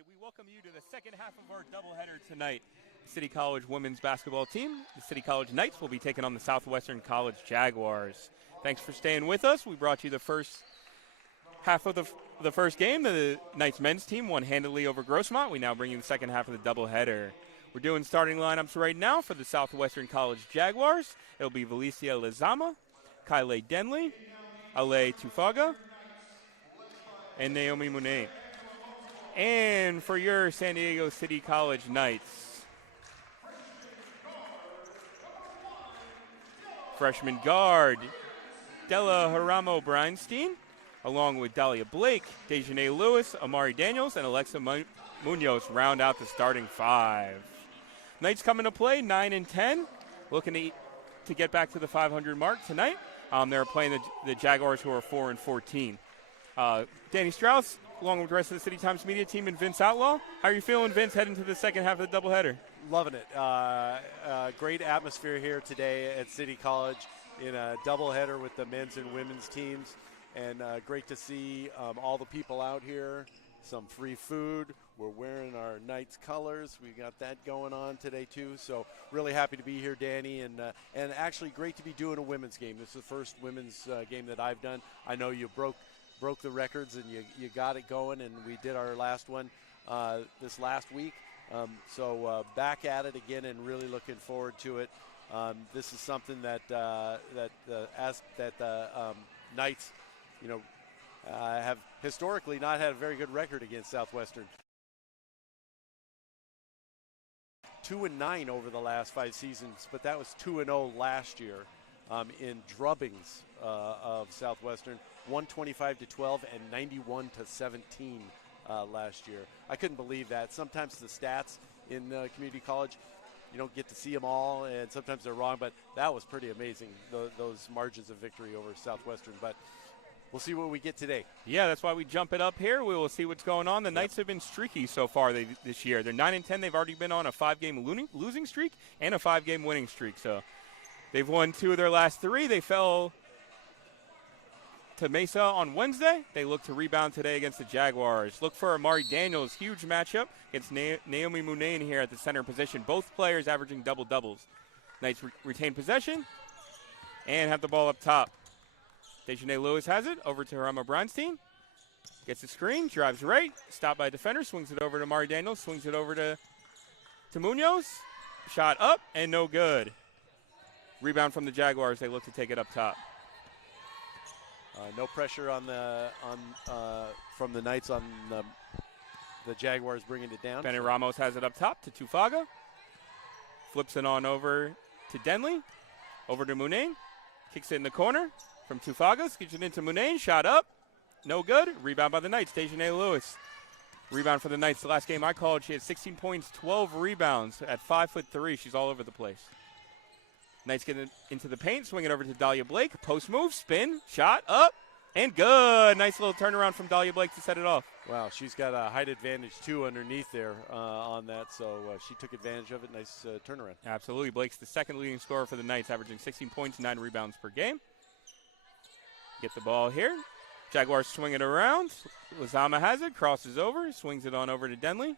right, we welcome you to the second half of our doubleheader tonight. The City College women's basketball team, the City College Knights, will be taking on the Southwestern College Jaguars. Thanks for staying with us. We brought you the first half of the first game. The Knights men's team won handily over Grossmont. We now bring you the second half of the doubleheader. We're doing starting lineups right now for the Southwestern College Jaguars. It'll be Valicia Lizama, Kylie Denley, Ale Tufaga, and Naomi Monet. And for your San Diego City College Knights, freshman guard Della Haramo Breinstein, along with Dahlia Blake, Dejanay Lewis, Amari Daniels, and Alexa Munoz round out the starting five. Knights coming to play 9-10, looking to get back to the 500 mark tonight. They're playing the Jaguars, who are 4-14. Danny Straus, along with the rest of the City Times media team, and Vince Outlaw. How are you feeling, Vince, heading to the second half of the doubleheader? Loving it. Great atmosphere here today at City College in a doubleheader with the men's and women's teams. And great to see all the people out here. Some free food. We're wearing our Knights colors. We got that going on today too. So really happy to be here, Danny, and actually great to be doing a women's game. This is the first women's game that I've done. I know you broke the records and you got it going, and we did our last one this last week. So back at it again and really looking forward to it. This is something that the Knights, have historically not had a very good record against Southwestern. 2-9 over the last 5 seasons, but that was 2-0 last year in drubbings of Southwestern, 125-12 and 91-17 last year. I couldn't believe that. Sometimes the stats in community college, you don't get to see them all, and sometimes they're wrong, but that was pretty amazing, those margins of victory over Southwestern. But we'll see what we get today. Yeah, that's why we jump it up here. We will see what's going on. The Knights have been streaky so far this year. They're 9-10. They've already been on a 5-game losing streak and a 5-game winning streak. So they've won 2 of their last 3. They fell to Mesa on Wednesday. They look to rebound today against the Jaguars. Look for Amari Daniels, huge matchup against Naomi Monet here at the center position. Both players averaging double-doubles. Knights retain possession and have the ball up top. Dejanay Lewis has it, over to Harama Bronstein. Gets the screen, drives right, stopped by a defender, swings it over to Mari Daniels, swings it over to Munoz. Shot up and no good. Rebound from the Jaguars. They look to take it up top. No pressure from the Knights on the Jaguars bringing it down. Bennett Ramos has it up top to Tufaga. Flips it on over to Denley. Over to Munane. Kicks it in the corner. From Tufaga, gets it into Munane, shot up, no good. Rebound by the Knights, Dejanay Lewis. Rebound for the Knights. The last game I called, she had 16 points, 12 rebounds at 5'3". She's all over the place. Knights get into the paint, swing it over to Dahlia Blake. Post move, spin, shot up, and good. Nice little turnaround from Dahlia Blake to set it off. Wow, she's got a height advantage too underneath there on that, so she took advantage of it. Nice turnaround. Absolutely. Blake's the second leading scorer for the Knights, averaging 16 points, 9 rebounds per game. Get the ball here. Jaguars swing it around. Lizama has it, crosses over, swings it on over to Denley.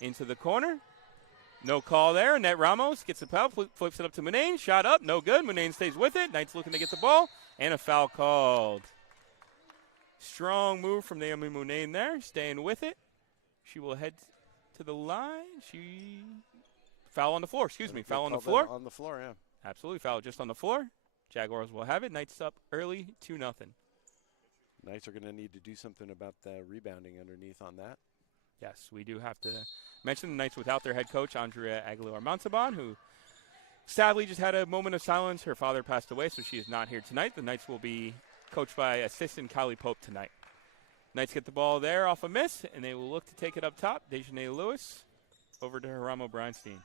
Into the corner. No call there. Annette Ramos gets the foul, flips it up to Munane. Shot up, no good. Munane stays with it. Knights looking to get the ball, and a foul called. Strong move from Naomi Munane there, staying with it. She will head to the line. Foul on the floor, foul on the floor. On the floor, yeah. Absolutely, foul just on the floor. Jaguars will have it. Knights up early, 2-0. Knights are going to need to do something about the rebounding underneath on that. Yes, we do have to mention the Knights without their head coach, Andrea Aguilar-Montalban, who sadly just had a moment of silence. Her father passed away, so she is not here tonight. The Knights will be coached by assistant Kylie Pope tonight. Knights get the ball there off a miss, and they will look to take it up top. Dejanay Lewis over to Haramo Bronstein.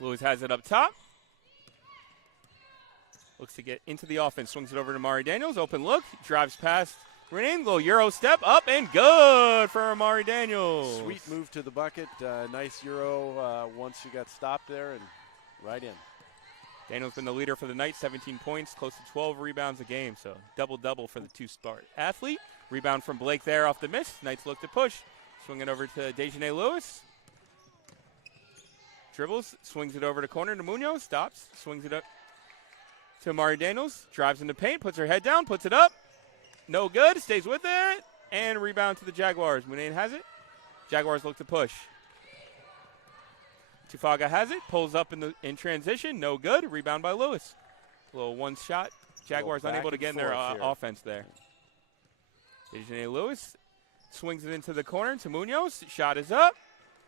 Lewis has it up top. Looks to get into the offense. Swings it over to Mari Daniels. Open look. Drives past Renee. Little Euro step up and good for Mari Daniels. Sweet move to the bucket. Nice Euro once she got stopped there and right in. Daniels been the leader for the Knights. 17 points, close to 12 rebounds a game. So double-double for the two-star athlete. Rebound from Blake there off the miss. Knights look to push. Swing it over to Dejanay Lewis. Dribbles, swings it over to corner to Munoz, stops, swings it up to Amari Daniels, drives into paint, puts her head down, puts it up. No good, stays with it, and rebound to the Jaguars. Munane has it. Jaguars look to push. Tufaga has it, pulls up in transition, no good. Rebound by Lewis. A little one shot. Jaguars unable to get in their offense there. Dejanay Lewis swings it into the corner to Munoz. Shot is up.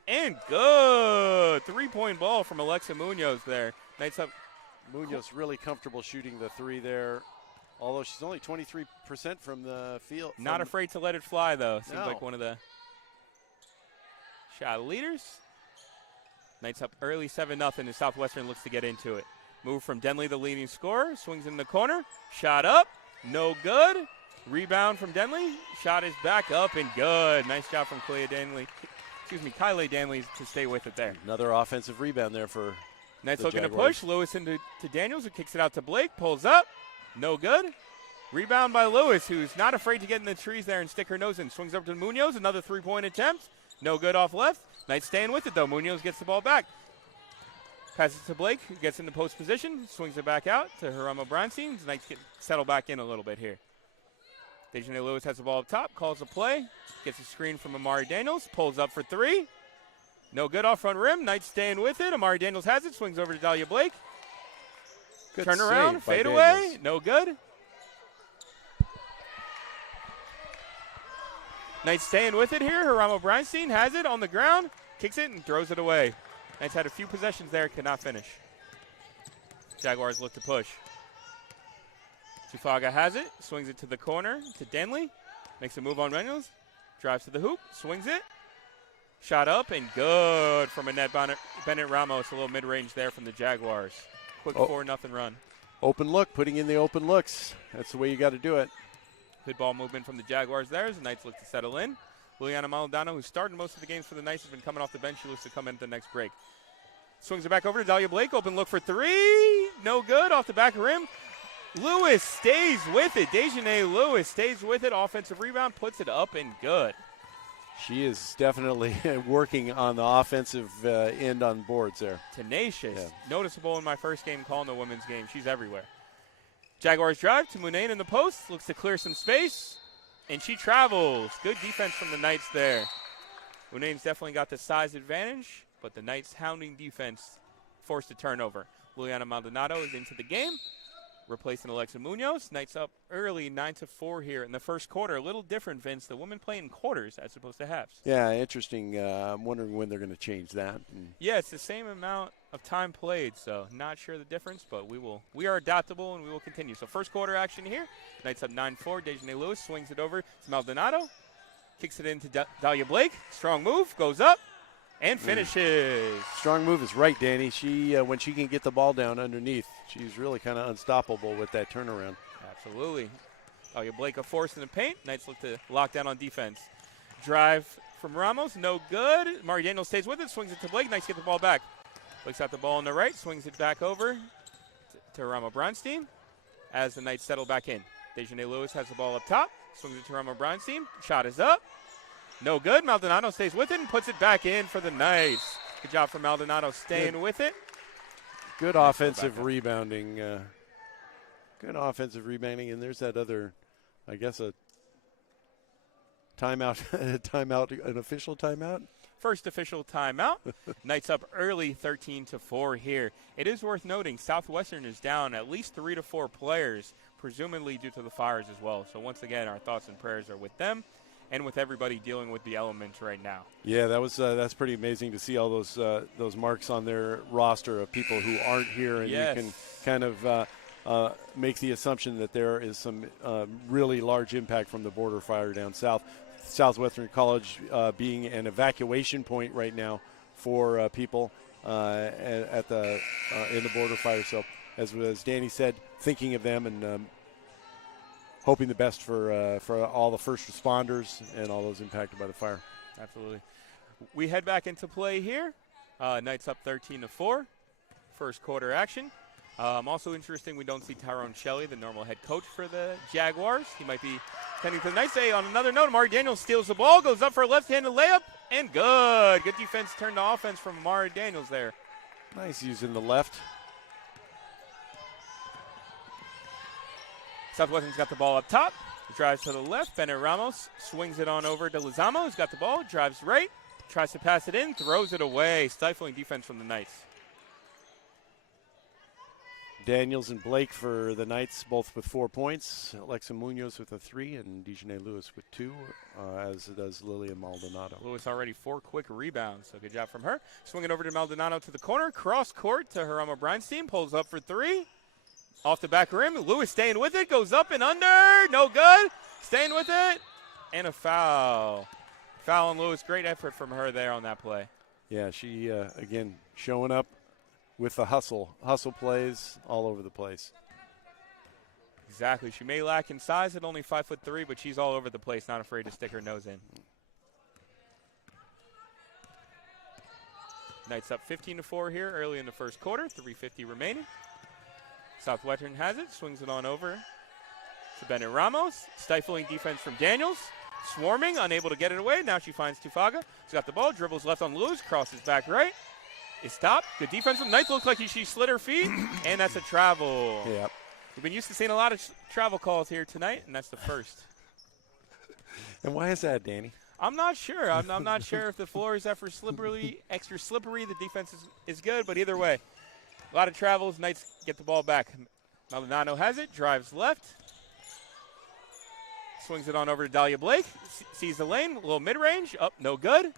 And good. 3-point ball from Alexa Munoz there. Knights up. Munoz really comfortable shooting the three there, although she's only 23% from the field. Not afraid to let it fly, though. Seems No. like one of the shot leaders. Knights up early 7-0 as Southwestern looks to get into it. Move from Denley, the leading scorer. Swings in the corner. Shot up. No good. Rebound from Denley. Shot is back up and good. Nice job from Kylie Denley to stay with it there. Another offensive rebound there for Knights the looking Jaguars. to push. Lewis into Daniels, who kicks it out to Blake. Pulls up. No good. Rebound by Lewis, who's not afraid to get in the trees there and stick her nose in. Swings up to Munoz. Another 3-point attempt. No good off left. Knights staying with it, though. Munoz gets the ball back. Passes to Blake, who gets into post position. Swings it back out to Haramo Bronstein. Knights get settled back in a little bit here. Dejanay Lewis has the ball up top. Calls a play. Gets a screen from Amari Daniels. Pulls up for three. No good off front rim. Knights staying with it. Amari Daniels has it. Swings over to Dahlia Blake. Good Turn around. save by Fade away. Daniels. No good. Knights staying with it here. Haramo Bronstein has it on the ground. Kicks it and throws it away. Knights had a few possessions there. Could not finish. Jaguars look to push. Tufaga has it. Swings it to the corner to Denley. Makes a move on Reynolds. Drives to the hoop. Swings it. Shot up and good from Annette Bennett Ramos. A little mid-range there from the Jaguars. Quick 4-0 run. Open look, putting in the open looks. That's the way you got to do it. Good ball movement from the Jaguars there as the Knights look to settle in. Liliana Maldonado, who started most of the games for the Knights, has been coming off the bench. She looks to come in at the next break. Swings it back over to Dahlia Blake. Open look for three. No good. Off the back rim. Lewis stays with it. Dejanay Lewis stays with it. Offensive rebound. Puts it up and good. She is definitely working on the offensive end on boards there. Tenacious. Yeah. Noticeable in my first game calling the women's game. She's everywhere. Jaguars drive to Munane in the post. Looks to clear some space. And she travels. Good defense from the Knights there. Munane's definitely got the size advantage, but the Knights' hounding defense forced a turnover. Liliana Maldonado is into the game, replacing Alexa Munoz. Knights up early, 9-4 here in the first quarter. A little different, Vince. The women play in quarters as opposed to halves. Yeah, interesting. I'm wondering when they're going to change that. Yeah, it's the same amount of time played, so not sure the difference, but we are adaptable and we will continue. So first quarter action here. Knights up 9-4. Dejanay Lewis swings it over to Maldonado. Kicks it into Dahlia Blake. Strong move. Goes up and finishes. Strong move is right, Danny. She when she can get the ball down underneath, she's really kind of unstoppable with that turnaround. Absolutely. Dahlia Blake a force in the paint. Knights look to lock down on defense. Drive from Ramos. No good. Mari Daniels stays with it. Swings it to Blake. Knights get the ball back. Blake's got the ball on the right. Swings it back over to Rama Bronstein as the Knights settle back in. Dejanay Lewis has the ball up top. Swings it to Rama Bronstein. Shot is up. No good. Maldonado stays with it and puts it back in for the Knights. Good job from Maldonado staying with it. Good offensive rebounding. Good offensive rebounding. And there's that other, I guess, a timeout, an official timeout. First official timeout. Knights up early 13-4 here. It is worth noting Southwestern is down at least 3 to 4 players, presumably due to the fires as well. So once again, our thoughts and prayers are with them and with everybody dealing with the elements right now. Yeah, that's pretty amazing to see all those marks on their roster of people who aren't here, and Yes. you can kind of make the assumption that there is some really large impact from the border fire down south. Southwestern College being an evacuation point right now for people at the in the border fire. So as Danny said, thinking of them and hoping the best for all the first responders and all those impacted by the fire. Absolutely. We head back into play here. Knights up 13-4. First quarter action. Also interesting, we don't see Tyrone Shelley, the normal head coach for the Jaguars. He might be Tending to the Knights. On another note, Amari Daniels steals the ball, goes up for a left-handed layup, and good. Good defense turned to offense from Amari Daniels there. Nice using the left. Southwestern's got the ball up top. Drives to the left. Bennett Ramos swings it on over to Lozamo, who's got the ball. Drives right. Tries to pass it in. Throws it away. Stifling defense from the Knights. Daniels and Blake for the Knights, both with 4 points. Alexa Munoz with a 3, and Dejanay Lewis with 2, as does Lillian Maldonado. Lewis already 4 quick rebounds, so good job from her. Swing it over to Maldonado to the corner. Cross court to Harama Breinstein. Pulls up for 3. Off the back rim. Lewis staying with it. Goes up and under. No good. Staying with it. And a foul. Foul on Lewis. Great effort from her there on that play. Yeah, she, again, showing up with the hustle. Hustle plays all over the place. Exactly. She may lack in size at only 5'3", but she's all over the place, not afraid to stick her nose in. Knights up 15-4 here early in the first quarter. 3:50 remaining. Southwestern has it. Swings it on over to Bennett Ramos. Stifling defense from Daniels. Swarming, unable to get it away. Now she finds Tufaga. She's got the ball. Dribbles left on Lewis. Crosses back right. Is stopped. Good defense from the Knights. Looks like she slid her feet, and that's a travel. Yeah. We've been used to seeing a lot of travel calls here tonight, and that's the first. And why is that, Danny? I'm not sure. I'm not sure if the floor is extra slippery. The defense is good, but either way, a lot of travels. Knights get the ball back. Maldonado has it. Drives left. Swings it on over to Dahlia Blake. Sees the lane. A little mid-range. Up, no good.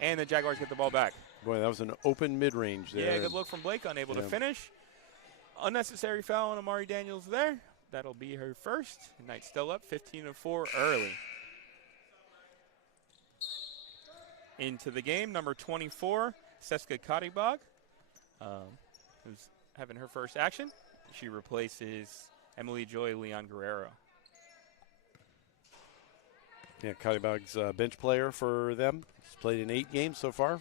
And the Jaguars get the ball back. Boy, that was an open mid-range there. Yeah, good look from Blake. Unable to finish. Unnecessary foul on Amari Daniels there. That'll be her first. Knights still up 15-4 early. Into the game, number 24, Seska Kadibag, who's having her first action. She replaces Emily Joy Leon Guerrero. Yeah, Kadibag's a bench player for them. He's played in 8 games so far.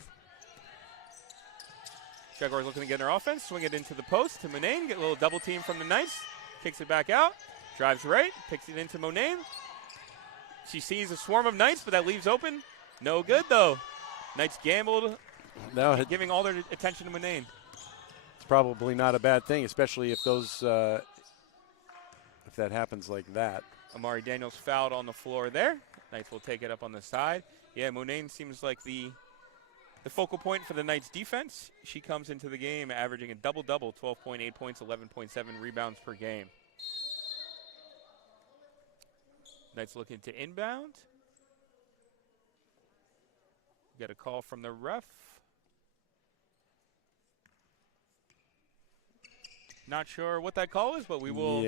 Jaguars looking to get her offense. Swing it into the post to Monane. Get a little double team from the Knights. Kicks it back out. Drives right. Picks it into Monane. She sees a swarm of Knights, but that leaves open. No good, though. Knights gambled, giving all their attention to Monane. It's probably not a bad thing, especially if those if that happens like that. Amari Daniels fouled on the floor there. Knights will take it up on the side. Yeah, Monane seems like the focal point for the Knights defense. She comes into the game averaging a double-double, 12.8 points, 11.7 rebounds per game. Knights looking to inbound. Got a call from the ref. Not sure what that call is, but we will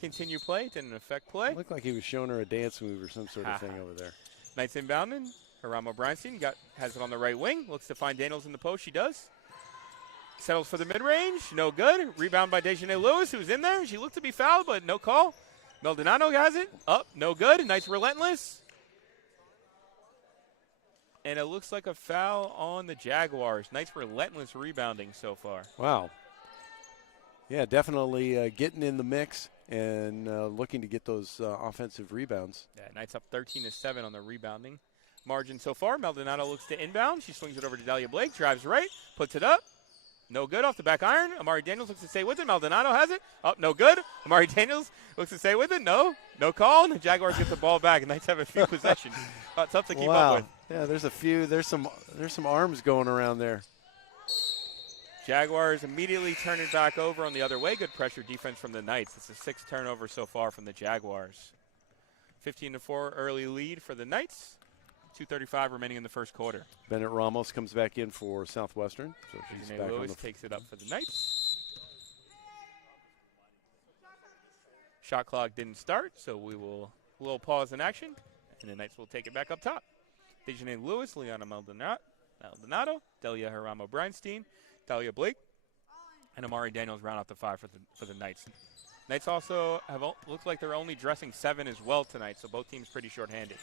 continue play. It didn't affect play. It looked like he was showing her a dance move or some sort of thing over there. Knights inbounding. Harama Breinstein has it on the right wing. Looks to find Daniels in the post. She does. Settles for the mid-range. No good. Rebound by Dejanay Lewis, who's in there. She looked to be fouled, but no call. Maldonado has it. Up. No good. Knights relentless. And it looks like a foul on the Jaguars. Knights relentless rebounding so far. Wow. Yeah, definitely getting in the mix and looking to get those offensive rebounds. Yeah, Knights up 13-7 on the rebounding margin so far. Maldonado looks to inbound. She swings it over to Dahlia Blake. Drives right. Puts it up. No good off the back iron. Amari Daniels looks to stay with it. Maldonado has it. Up, no good. Amari Daniels looks to stay with it. No call. And the Jaguars get the ball back. And Knights have a few possessions. Tough to keep up with. Yeah, there's a few. There's some arms going around there. Jaguars immediately turn it back over on the other way. Good pressure defense from the Knights. It's a 6th turnover so far from the Jaguars. 15-4 early lead for the Knights. 2:35 remaining in the first quarter. Bennett Ramos comes back in for Southwestern. So she's back Lewis takes it up for the Knights. Shot clock didn't start, so we will a little pause in action, and the Knights will take it back up top. Dejanay Lewis, Liana Maldonado, Delia Harama Breinstein, Dahlia Blake, and Amari Daniels round out the 5 for the Knights. Knights also looks like they're only dressing 7 as well tonight, so both teams pretty shorthanded.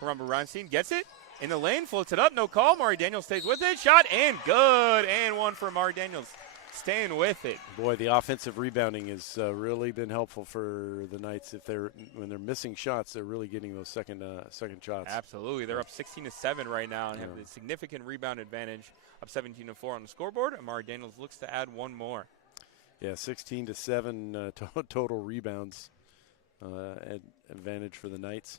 Harama Breinstein gets it in the lane, floats it up, no call. Amari Daniels stays with it, shot and good, and one for Amari Daniels. staying with it. Boy, the offensive rebounding has really been helpful for the Knights. When they're missing shots, they're really getting those second shots. Absolutely. They're up 16-7 right now and have a significant rebound advantage, up 17-4 on the scoreboard. Amari Daniels looks to add one more. Yeah, 16-7 total rebounds advantage for the Knights.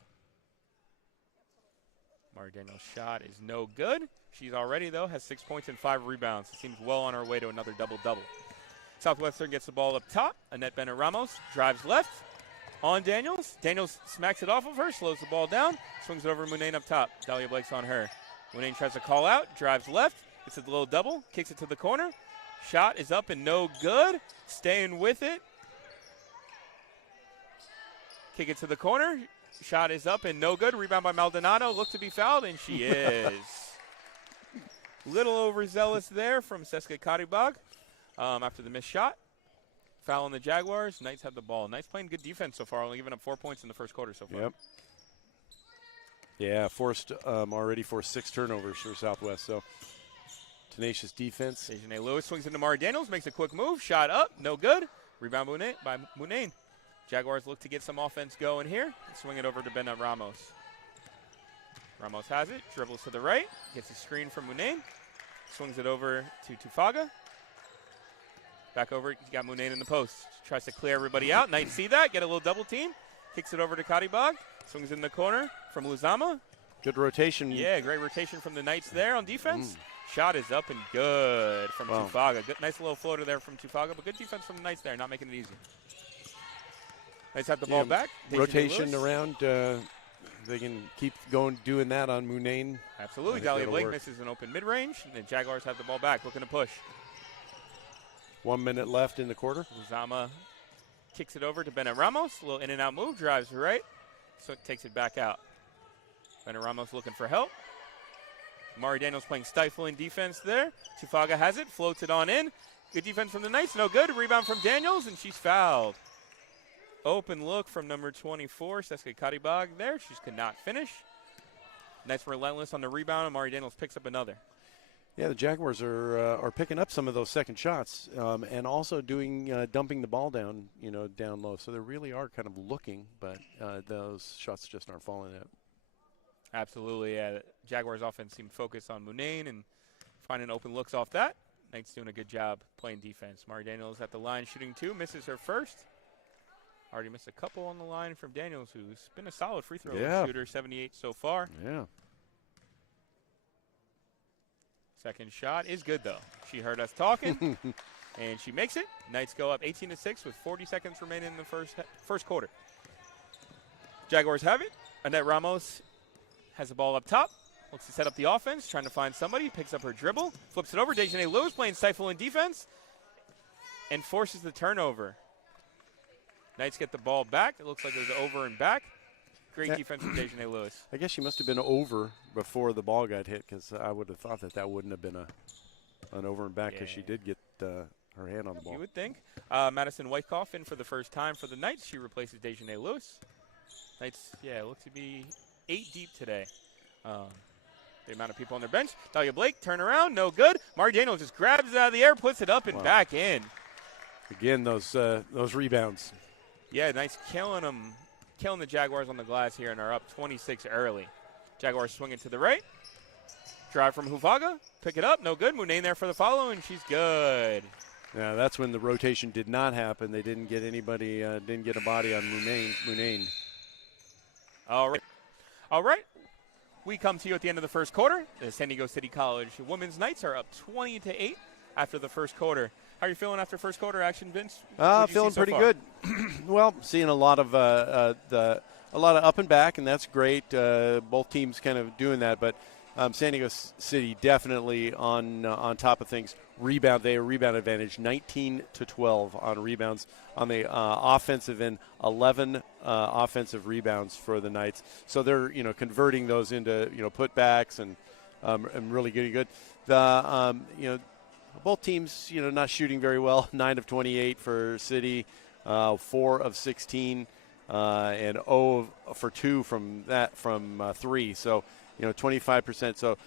Amari Daniels' shot is no good. She's already, though, has 6 points and 5 rebounds. Seems well on her way to another double-double. Southwestern gets the ball up top. Annette Bennett-Ramos drives left on Daniels. Daniels smacks it off of her, slows the ball down, swings it over to Munane up top. Dahlia Blake's on her. Munane tries to call out, drives left, gets a little double, kicks it to the corner. Shot is up and no good. Staying with it. Kick it to the corner. Shot is up and no good. Rebound by Maldonado. Look to be fouled, and she is. Little overzealous there from Seska Karibag after the missed shot. Foul on the Jaguars. Knights have the ball. Knights playing good defense so far, only giving up 4 points in the first quarter so far. Yep. Yeah, already forced 6 turnovers for Southwest, so tenacious defense. Dejanay Lewis swings into Mari Daniels, makes a quick move. Shot up, no good. Rebound by Munane. Jaguars look to get some offense going here. Swing it over to Bennett Ramos. Ramos has it, dribbles to the right, gets a screen from Munane, swings it over to Tufaga. Back over, you got Munane in the post. Tries to clear everybody out. Knights see that, get a little double team. Kicks it over to Karibag. Swings in the corner from Luzama. Good rotation. Yeah, great rotation from the Knights there on defense. Shot is up and good from Tufaga. Good, nice little floater there from Tufaga, but good defense from the Knights there, not making it easy. Knights have the ball back. Rotation around. They can keep doing that on Munane. Absolutely. Dahlia Blake misses an open mid-range, and the Jaguars have the ball back, looking to push. 1 minute left in the quarter. Luzama kicks it over to Bennett Ramos. A little in-and-out move, drives right, so it takes it back out. Bennett Ramos looking for help. Mari Daniels playing stifling defense there. Tufaga has it, floats it on in. Good defense from the Knights, no good. Rebound from Daniels, and she's fouled. Open look from number 24, Seska Karibag there. She just could not finish. Knights relentless on the rebound, and Mari Daniels picks up another. Yeah, the Jaguars are picking up some of those second shots and also dumping the ball down, down low. So they really are kind of looking, but those shots just aren't falling in. Absolutely, yeah. The Jaguars offense seemed focused on Munane and finding open looks off that. Knights doing a good job playing defense. Mari Daniels at the line shooting 2, misses her first. Already missed a couple on the line from Daniels, who's been a solid free throw shooter, 78 so far. Yeah. Second shot is good, though. She heard us talking, and she makes it. Knights go up 18-6 with 40 seconds remaining in the first quarter. Jaguars have it. Annette Ramos has the ball up top. Looks to set up the offense, trying to find somebody. Picks up her dribble, flips it over. Dejanay Lewis playing stifling defense and forces the turnover. Knights get the ball back. It looks like it was over and back. Great defense from Dejanay Lewis. I guess she must have been over before the ball got hit, because I would have thought that wouldn't have been an over and back, because she did get her hand on the ball. You would think. Madison Wyckoff in for the first time for the Knights. She replaces Dejanay Lewis. Knights, look to be 8 deep today. The amount of people on their bench. Dahlia Blake, turn around, no good. Mari Daniels just grabs it out of the air, puts it up and back in. Again, those rebounds. Yeah, Knights killing the Jaguars on the glass here, and are up 26 early. Jaguars swing it to the right. Drive from Hufaga. Pick it up. No good. Munane there for the follow, and she's good. Yeah, that's when the rotation did not happen. They didn't get anybody, didn't get a body on Munane. All right. We come to you at the end of the first quarter. The San Diego City College women's Knights are up 20-8 after the first quarter. How are you feeling after first quarter action, Vince? Feeling pretty good. Well, seeing a lot of up and back, and that's great. Both teams kind of doing that, but San Diego City definitely on top of things. They have a rebound advantage, 19-12 on rebounds on the offensive end, 11 offensive rebounds for the Knights. So they're converting those into putbacks and really getting good. Both teams, not shooting very well. 9 of 28 for City, 4 of 16, and 0 for 2 from 3. So, 25%. So,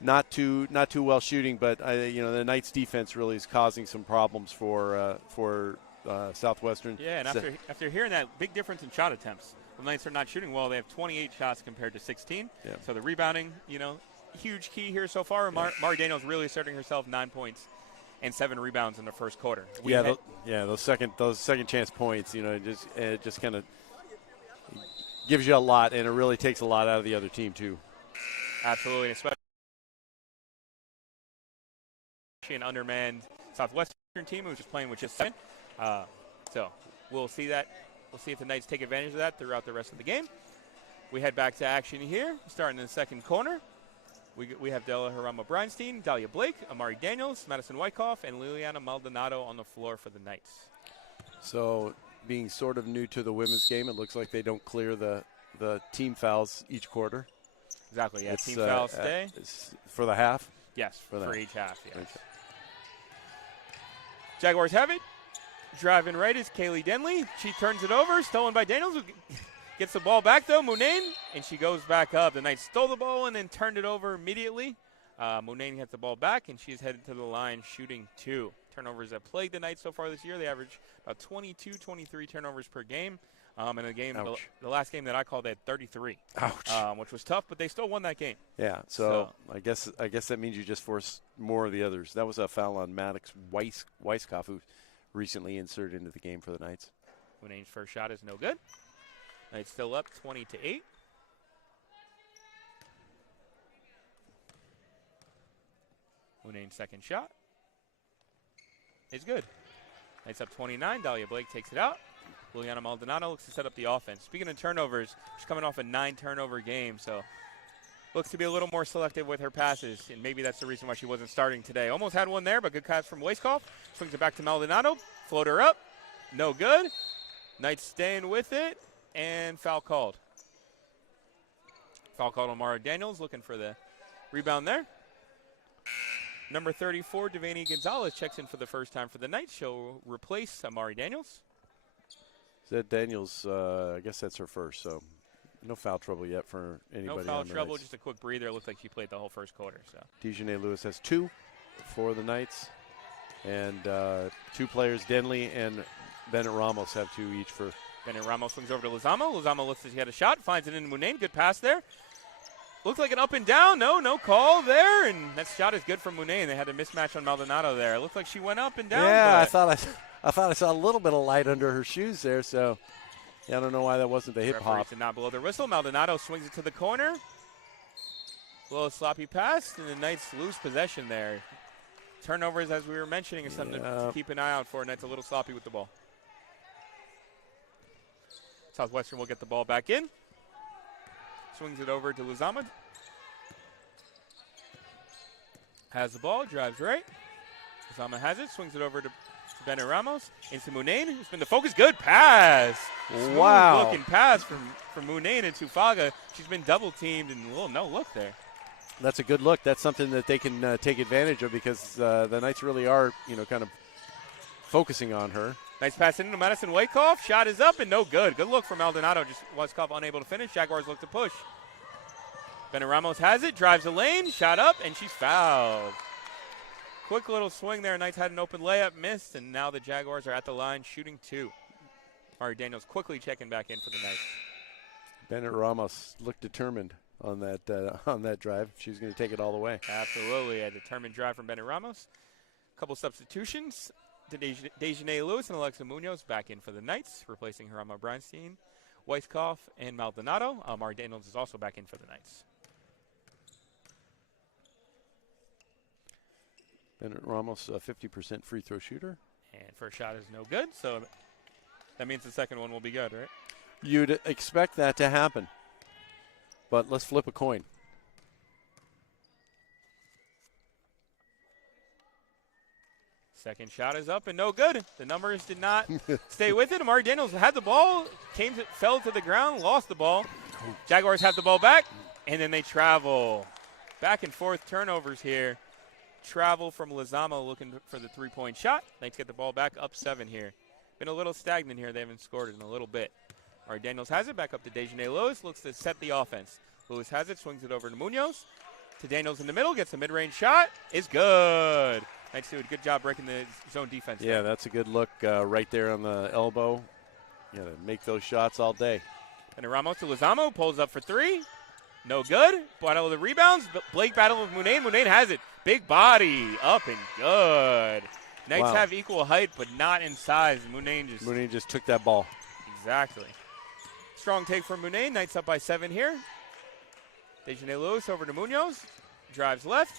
not too well shooting, but the Knights defense really is causing some problems for Southwestern. Yeah, and after hearing that big difference in shot attempts, the Knights are not shooting well. They have 28 shots compared to 16. Yeah. So the rebounding, huge key here so far. Mari Daniels really asserting herself, 9 points and 7 rebounds in the first quarter. Those second chance points, it just kind of gives you a lot, and it really takes a lot out of the other team too. Absolutely, especially an undermanned Southwestern team who's just playing with just 7. So we'll see that. We'll see if the Knights take advantage of that throughout the rest of the game. We head back to action here, starting in the second corner. We have Della Harama-Breinstein, Dahlia Blake, Amari Daniels, Madison Wyckoff, and Liliana Maldonado on the floor for the Knights. So being sort of new to the women's game, it looks like they don't clear the team fouls each quarter. Exactly, yeah. Team fouls stay. For the half? Yes, for each half, yes. Okay. Jaguars have it. Driving right is Kaylee Denley. She turns it over, stolen by Daniels, who gets the ball back, though. Munane, and she goes back up. The Knights stole the ball and then turned it over immediately. Munane gets the ball back, and she's headed to the line shooting 2. Turnovers that plagued the Knights so far this year. They average about 22, 23 turnovers per game. In the game, the last game that I called, they had 33. Ouch. Which was tough, but they still won that game. Yeah, so I guess that means you just force more of the others. That was a foul on Maddox Weisskopf, who recently inserted into the game for the Knights. Munane's first shot is no good. Knights still up 20-8. Munane's second shot is good. Knights up 29. Dahlia Blake takes it out. Liliana Maldonado looks to set up the offense. Speaking of turnovers, she's coming off a 9-turnover game, so looks to be a little more selective with her passes, and maybe that's the reason why she wasn't starting today. Almost had one there, but good catch from Weisskopf. Swings it back to Maldonado. Floater up. No good. Knights staying with it, and foul called. Foul called on Mara Daniels, looking for the rebound there. Number 34, Devaney Gonzalez, checks in for the first time for the Knights. She'll replace Amari Daniels. That Daniels, I guess that's her first, so no foul trouble yet for anybody. No foul on the trouble, Knights. just a quick breather. It looks like she played the whole first quarter. So Dejanay Lewis has 2 for the Knights, and 2 players, Denley and Bennett Ramos, have 2 each for. Bennett Ramos swings over to Lozama. Lozama looks like he had a shot, finds it in Munane. Good pass there. Looks like an up and down. No call there, and that shot is good from Munane. They had a mismatch on Maldonado there. It looked like she went up and down. Yeah, I thought I saw a little bit of light under her shoes there, so yeah, I don't know why that wasn't the hip hop. Did not blow their whistle. Maldonado swings it to the corner. A little sloppy pass, and the Knights lose possession there. Turnovers, as we were mentioning, is something to keep an eye out for. Knights a little sloppy with the ball. Southwestern will get the ball back in. Swings it over to Luzama. Has the ball, drives right. Luzama has it, swings it over to Bennett Ramos. Into Munane, who's been the focus. Good pass. Wow. Smooth looking pass from Munane into Tufaga. She's been double teamed and a little no look there. That's a good look. That's something that they can take advantage of, because the Knights really are, kind of focusing on her. Nice pass into Madison Wyckoff. Shot is up and no good. Good look from Maldonado. Just Wyckoff unable to finish. Jaguars look to push. Bennett Ramos has it. Drives the lane. Shot up and she's fouled. Quick little swing there. Knights had an open layup, missed, and now the Jaguars are at the line shooting 2. Mari Daniels quickly checking back in for the Knights. Bennett Ramos looked determined on that drive. She's going to take it all the way. Absolutely. A determined drive from Bennett Ramos. A couple substitutions. Dejanay Lewis and Alexa Munoz back in for the Knights, replacing Harama Breinstein, Weisskopf, and Maldonado. Mari Daniels is also back in for the Knights. Bennett Ramos, a 50% free throw shooter. And first shot is no good, so that means the second one will be good, right? You'd expect that to happen. But let's flip a coin. Second shot is up and no good. The numbers did not stay with it. Amari Daniels had the ball, fell to the ground, lost the ball. Jaguars have the ball back, and then they travel. Back and forth turnovers here. Travel from Lozama looking for the three-point shot. Knights get the ball back, up 7 here. Been a little stagnant here. They haven't scored in a little bit. Amari Daniels has it, back up to Dejanay Lewis. Looks to set the offense. Lewis has it, swings it over to Munoz. to Daniels in the middle, gets a mid-range shot. Is good. Knights do a good job breaking the zone defense. Yeah, that's a good look right there on the elbow. You got to make those shots all day. And Ramos to Lozamo, pulls up for three. No good. Battle of the rebounds. Blake battle of Munane. Munane has it. Big body. Up and good. Knights have equal height, but not in size. Munane just took that ball. Exactly. Strong take from Munane. Knights up by 7 here. Dejanay Lewis over to Munoz. Drives left.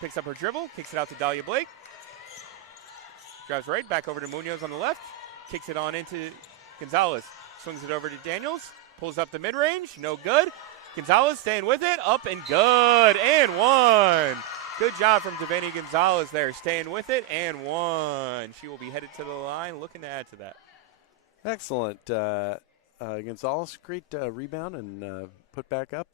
Picks up her dribble. Kicks it out to Dahlia Blake. Drives right. Back over to Munoz on the left. Kicks it on into Gonzalez. Swings it over to Daniels. Pulls up the mid-range. No good. Gonzalez staying with it. Up and good. And one. Good job from Devaney Gonzalez there. Staying with it. And one. She will be headed to the line. Looking to add to that. Excellent. Gonzalez, great rebound and put back up.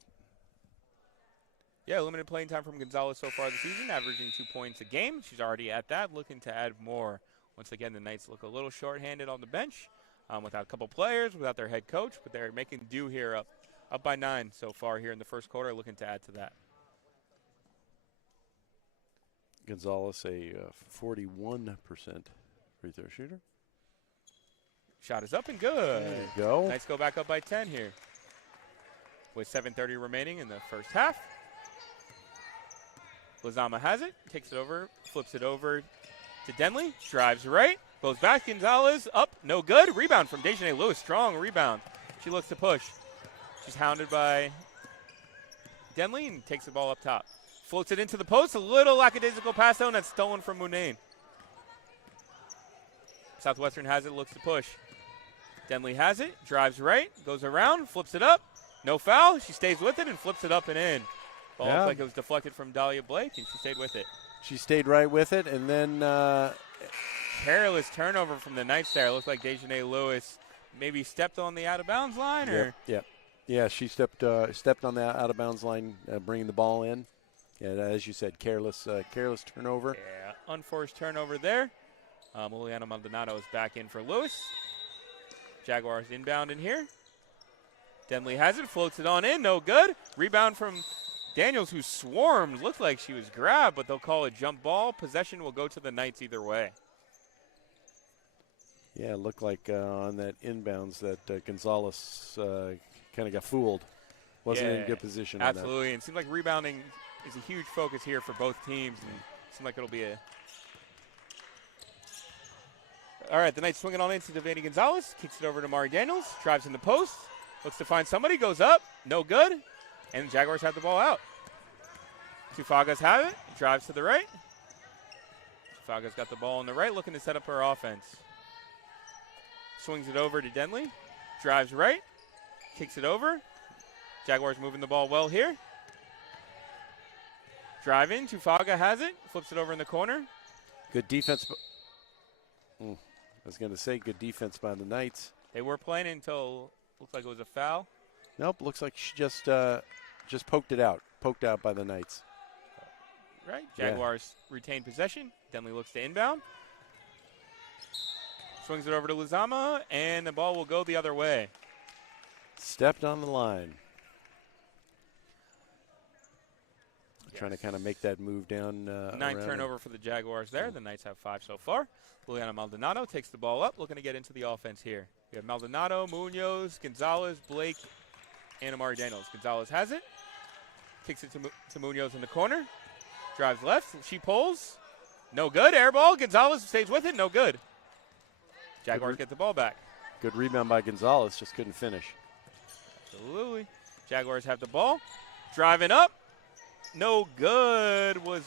Yeah, limited playing time from Gonzalez so far this season, averaging 2 points a game. She's already at that, looking to add more. Once again, the Knights look a little short-handed on the bench, without a couple players, without their head coach, but they're making do here up by 9 so far here in the first quarter, looking to add to that. Gonzalez, a 41% free throw shooter. Shot is up and good. There you go. Knights go back up by 10 here with 7:30 remaining in the first half. Lozama has it, takes it over, flips it over to Denley, drives right, goes back, Gonzalez, up, no good. Rebound from Dejanay Lewis, strong rebound. She looks to push. She's hounded by Denley and takes the ball up top. Floats it into the post, a little lackadaisical pass down, that's stolen from Munane. Southwestern has it, looks to push. Denley has it, drives right, goes around, flips it up, no foul. She stays with it and flips it up and in. Ball looked like it was deflected from Dahlia Blake, and she stayed with it. She stayed right with it, and then careless turnover from the Knights there. It looked like Dejanay Lewis maybe stepped on the out-of-bounds line. Yeah, she stepped on the out-of-bounds line, bringing the ball in. Yeah, as you said, careless turnover. Yeah, unforced turnover there. Liliana Maldonado is back in for Lewis. Jaguars inbound in here. Denley has it, floats it on in, no good. Rebound from Daniels, who swarmed. Looked like she was grabbed, but they'll call it jump ball. Possession will go to the Knights either way. Yeah, it looked like on that inbounds that Gonzalez kind of got fooled. Wasn't in good position. Absolutely, and it seems like rebounding is a huge focus here for both teams. And it seems like it'll be a... All right, the Knights swinging on into Devaney Gonzalez. Kicks it over to Mari Daniels. Drives in the post. Looks to find somebody. Goes up. No good. And the Jaguars have the ball out. Tufagas have it. Drives to the right. Tufagas got the ball on the right, looking to set up her offense. Swings it over to Denley. Drives right. Kicks it over. Jaguars moving the ball well here. Drive in. Tufaga has it. Flips it over in the corner. Good defense. I was going to say good defense by the Knights. They were playing until looked like it was a foul. Nope, looks like she just poked it out. Poked out by the Knights. Right. Jaguars retain possession. Denley looks to inbound. Swings it over to Luzama, and the ball will go the other way. Stepped on the line. Trying to kind of make that move down. Ninth turnover for the Jaguars there. The Knights have 5 so far. Liliana Maldonado takes the ball up, looking to get into the offense here. We have Maldonado, Munoz, Gonzalez, Blake, and Amari Daniels. Gonzalez has it. Kicks it to Munoz in the corner. Drives left. She pulls. No good. Air ball. Gonzalez stays with it. No good. Jaguars get the ball back. Good rebound by Gonzalez. Just couldn't finish. Absolutely. Jaguars have the ball. Driving up. No good was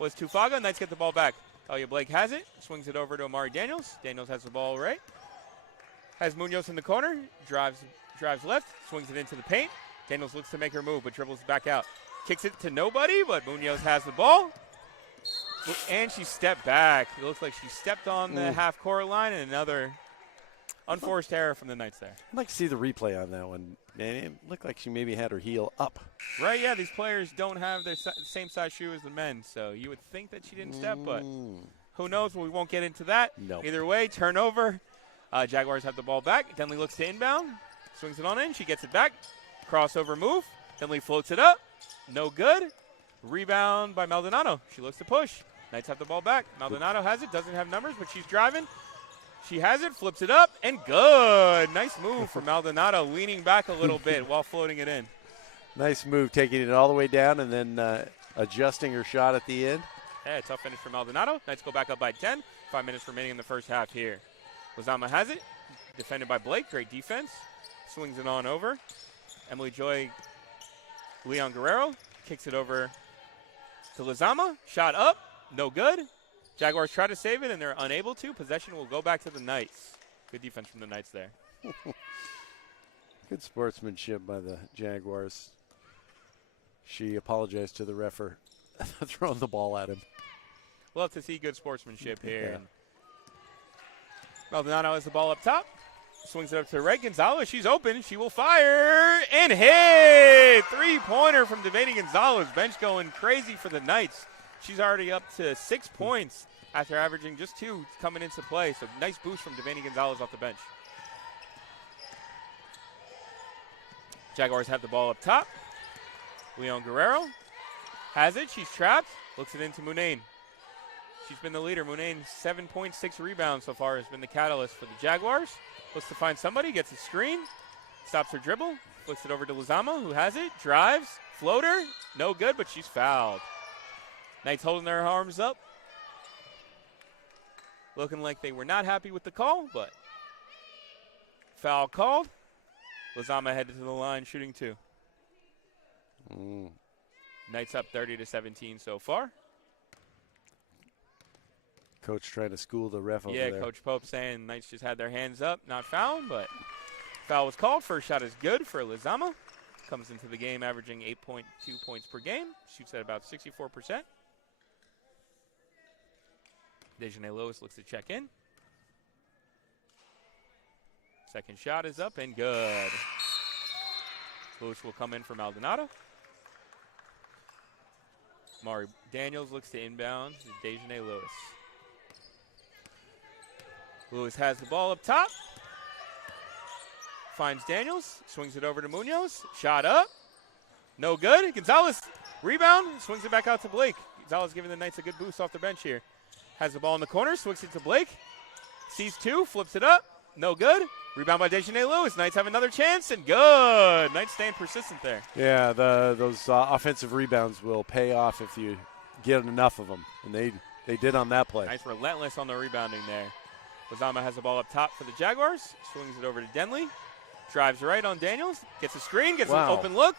Tufaga. Knights get the ball back. Talia Blake has it. Swings it over to Amari Daniels. Daniels has the ball right. Has Munoz in the corner. Drives left. Swings it into the paint. Daniels looks to make her move, but dribbles back out. Kicks it to nobody, but Munoz has the ball. And she stepped back. It looks like she stepped on the half-court line, and another unforced error from the Knights there. I'd like to see the replay on that one. Man, it looked like she maybe had her heel up. Right, yeah, these players don't have the same size shoe as the men, so you would think that she didn't step, but who knows? We won't get into that. No. Either way, turnover. Jaguars have the ball back. Denley looks to inbound. Swings it on in. She gets it back. Crossover move. Denley floats it up. No good. Rebound by Maldonado. She looks to push. Knights have the ball back. Maldonado has it. Doesn't have numbers, but she's driving. She has it. Flips it up. And good. Nice move from Maldonado, leaning back a little bit while floating it in. Nice move, taking it all the way down and then adjusting her shot at the end. Yeah, tough finish for Maldonado. Knights go back up by 10. 5 minutes remaining in the first half here. Lizama has it. Defended by Blake. Great defense. Swings it on over. Emily Joy, Leon Guerrero kicks it over to Lizama. Shot up. No good. Jaguars try to save it, and they're unable to. Possession will go back to the Knights. Good defense from the Knights there. Good sportsmanship by the Jaguars. She apologized to the ref for throwing the ball at him. Love to see good sportsmanship here. Yeah. Maldonado has the ball up top. Swings it up to Red Gonzalez. She's open. She will fire and hit. 3-pointer from Devaney Gonzalez. Bench going crazy for the Knights. She's already up to 6 points after averaging just 2 coming into play. So nice boost from Devaney Gonzalez off the bench. Jaguars have the ball up top. Leon Guerrero has it. She's trapped. Looks it into Munane. She's been the leader. Munane, 7.6 rebounds so far, has been the catalyst for the Jaguars. Looks to find somebody, gets a screen, stops her dribble, flicks it over to Lizama, who has it, drives, floater, no good, but she's fouled. Knights holding their arms up, looking like they were not happy with the call, but foul called. Lizama headed to the line, shooting 2. Knights up 30-17 so far. Coach trying to school the ref over there. Yeah, Coach Pope saying Knights just had their hands up, not fouled, but foul was called. First shot is good for Lizama. Comes into the game averaging 8.2 points per game. Shoots at about 64%. Dejanay Lewis looks to check in. Second shot is up and good. Lewis will come in for Maldonado. Mari Daniels looks to inbound to Dejanay Lewis. Lewis has the ball up top. Finds Daniels. Swings it over to Munoz. Shot up. No good. Gonzalez rebound. Swings it back out to Blake. Gonzalez giving the Knights a good boost off the bench here. Has the ball in the corner. Swings it to Blake. Sees 2. Flips it up. No good. Rebound by Dejanay Lewis. Knights have another chance and good. Knights staying persistent there. Yeah, those offensive rebounds will pay off if you get enough of them. And they did on that play. Nice relentless on the rebounding there. Lizama has the ball up top for the Jaguars. Swings it over to Denley. Drives right on Daniels. Gets a screen. Gets an open look.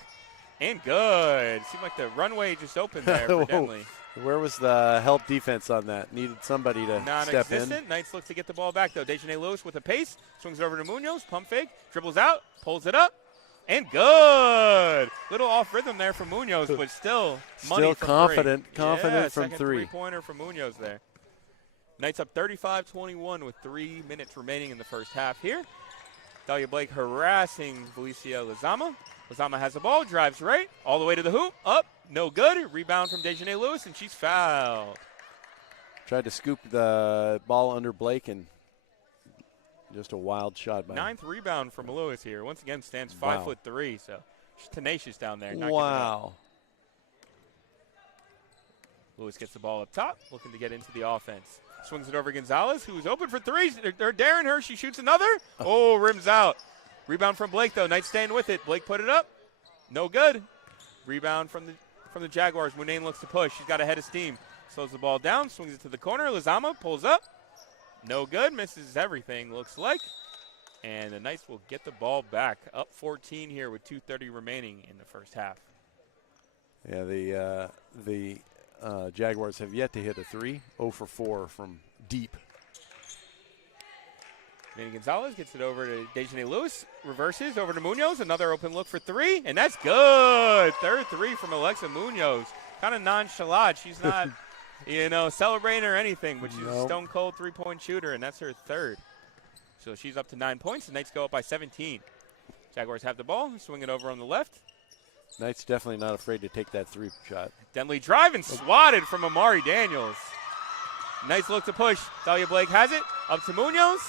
And good. Seemed like the runway just opened there for Denley. Where was the help defense on that? Needed somebody to step in. Knights look to get the ball back, though. Dejanay Lewis with a pace. Swings it over to Munoz. Pump fake. Dribbles out. Pulls it up. And good. Little off rhythm there from Munoz, but still money from confident. three. Confident from second 3. Three-pointer from Munoz there. Knights up 35-21 with 3 minutes remaining in the first half here. Dahlia Blake harassing Felicia Lizama. Lizama has the ball, drives right, all the way to the hoop, up, no good. Rebound from Dejanay Lewis, and she's fouled. Tried to scoop the ball under Blake, and just a wild shot by him. 9th rebound from Lewis here. Once again, stands 5'3", so she's tenacious down there. Wow. Lewis gets the ball up top, looking to get into the offense. Swings it over Gonzalez, who's open for 3. They're daring her. She shoots another. Oh, rims out. Rebound from Blake, though. Knights staying with it. Blake put it up. No good. Rebound from the Jaguars. Munane looks to push. She's got a head of steam. Slows the ball down. Swings it to the corner. Lizama pulls up. No good. Misses everything, looks like. And the Knights will get the ball back. Up 14 here with 2:30 remaining in the first half. Yeah, the Jaguars have yet to hit a 3. 0 for 4 from deep. Manny Gonzalez gets it over to Dejanay Lewis. Reverses over to Munoz. Another open look for 3. And that's good. Third 3 from Alexa Munoz. Kind of nonchalant. She's not, celebrating or anything, but she's a stone cold 3-point shooter, and that's her 3rd. So she's up to 9 points. The Knights go up by 17. Jaguars have the ball. Swing it over on the left. Knights definitely not afraid to take that 3 shot. Denley driving, swatted from Amari Daniels. Knights look to push. Dahlia Blake has it. Up to Munoz.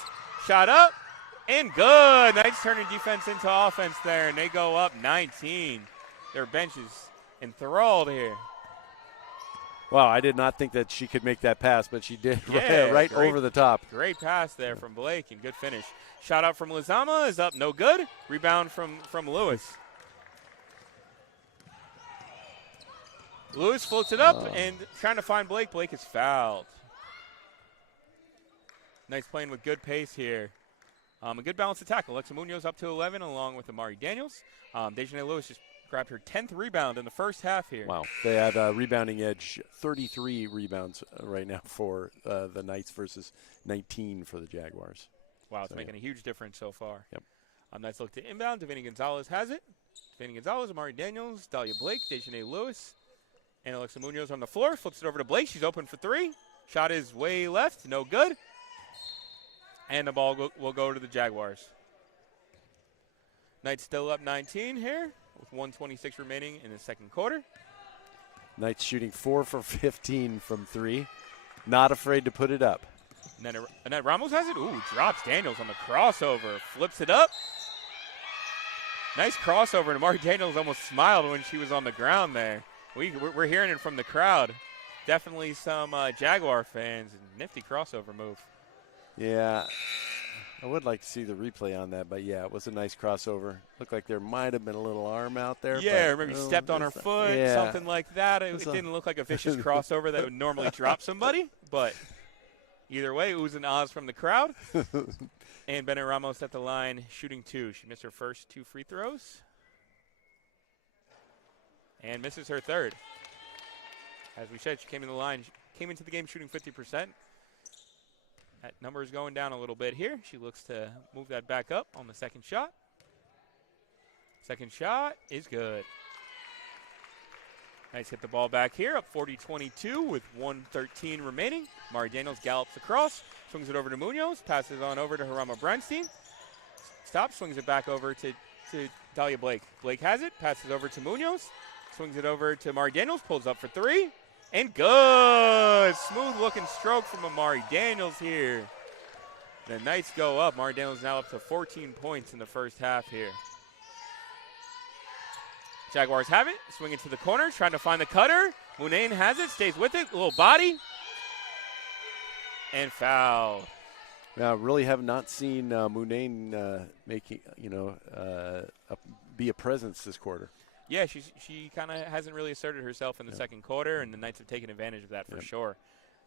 Shot up. And good. Knights turning defense into offense there, and they go up 19. Their bench is enthralled here. Wow, I did not think that she could make that pass, but she did right great, over the top. Great pass there from Blake and good finish. Shot out from Lizama is up, no good. Rebound from Lewis. Lewis floats it up and trying to find Blake. Blake is fouled. Nice playing with good pace here. A good balanced attack. Alexa Munoz up to 11 along with Amari Daniels. Dejanay Lewis just grabbed her 10th rebound in the first half here. Wow. They have a rebounding edge, 33 rebounds right now for the Knights versus 19 for the Jaguars. Wow, it's making a huge difference so far. Yep. Nice look to inbound. Davini Gonzalez has it. Davini Gonzalez, Amari Daniels, Dahlia Blake, Dejanay Lewis, and Alexa Munoz on the floor. Flips it over to Blake. She's open for three. Shot is way left. No good. And the ball will go to the Jaguars. Knights still up 19 here with 1:26 remaining in the second quarter. Knights shooting 4 for 15 from three. Not afraid to put it up. Annette Ramos has it. Ooh, drops Daniels on the crossover. Flips it up. Nice crossover. And Amari Daniels almost smiled when she was on the ground there. We're hearing it from the crowd. Definitely some Jaguar fans. Nifty crossover move. Yeah, I would like to see the replay on that, but yeah, it was a nice crossover. Looked like there might have been a little arm out there. Yeah, or maybe stepped on her foot, something like that. It didn't look like a vicious crossover that would normally drop somebody, but either way, oohs and ahs from the crowd. And Bennett Ramos at the line shooting two. She missed her first 2 free throws and misses her third. As we said, she came into the game shooting 50%. That number is going down a little bit here. She looks to move that back up on the second shot. Second shot is good. Nice hit the ball back here, up 40-22 with 1:13 remaining. Mari Daniels gallops across, swings it over to Munoz, passes on over to Harama Bernstein. Stops, swings it back over to Dahlia Blake. Blake has it, passes over to Munoz, swings it over to Mari Daniels, pulls up for three. And good. Smooth-looking stroke from Amari Daniels here. The Knights go up. Amari Daniels now up to 14 points in the first half here. Jaguars have it. Swing it to the corner. Trying to find the cutter. Munain has it. Stays with it. Little body. And foul. Yeah, really have not seen Munain be a presence this quarter. Yeah, she kind of hasn't really asserted herself in the second quarter, and the Knights have taken advantage of that for sure.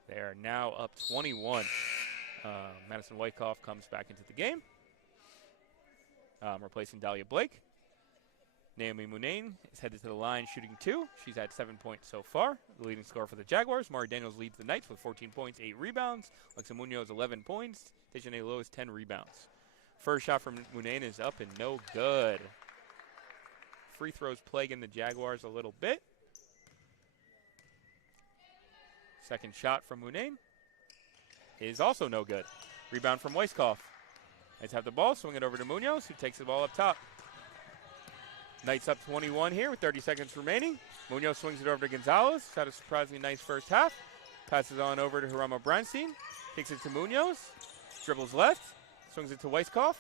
They are now up 21. Madison Wyckoff comes back into the game, replacing Dahlia Blake. Naomi Munain is headed to the line shooting two. She's had 7 points so far. The leading scorer for the Jaguars. Mari Daniels leads the Knights with 14 points, 8 rebounds. Alexa Munoz 11 points. Dejanay Lewis 10 rebounds. First shot from Munain is up and no good. Free throws plaguing the Jaguars a little bit. Second shot from Munain is also no good. Rebound from Weiskopf. Knights have the ball, swing it over to Munoz, who takes the ball up top. Knights up 21 here with 30 seconds remaining. Munoz swings it over to Gonzalez. Had a surprisingly nice first half. Passes on over to Harama Bernstein. Kicks it to Munoz. Dribbles left. Swings it to Weiskopf.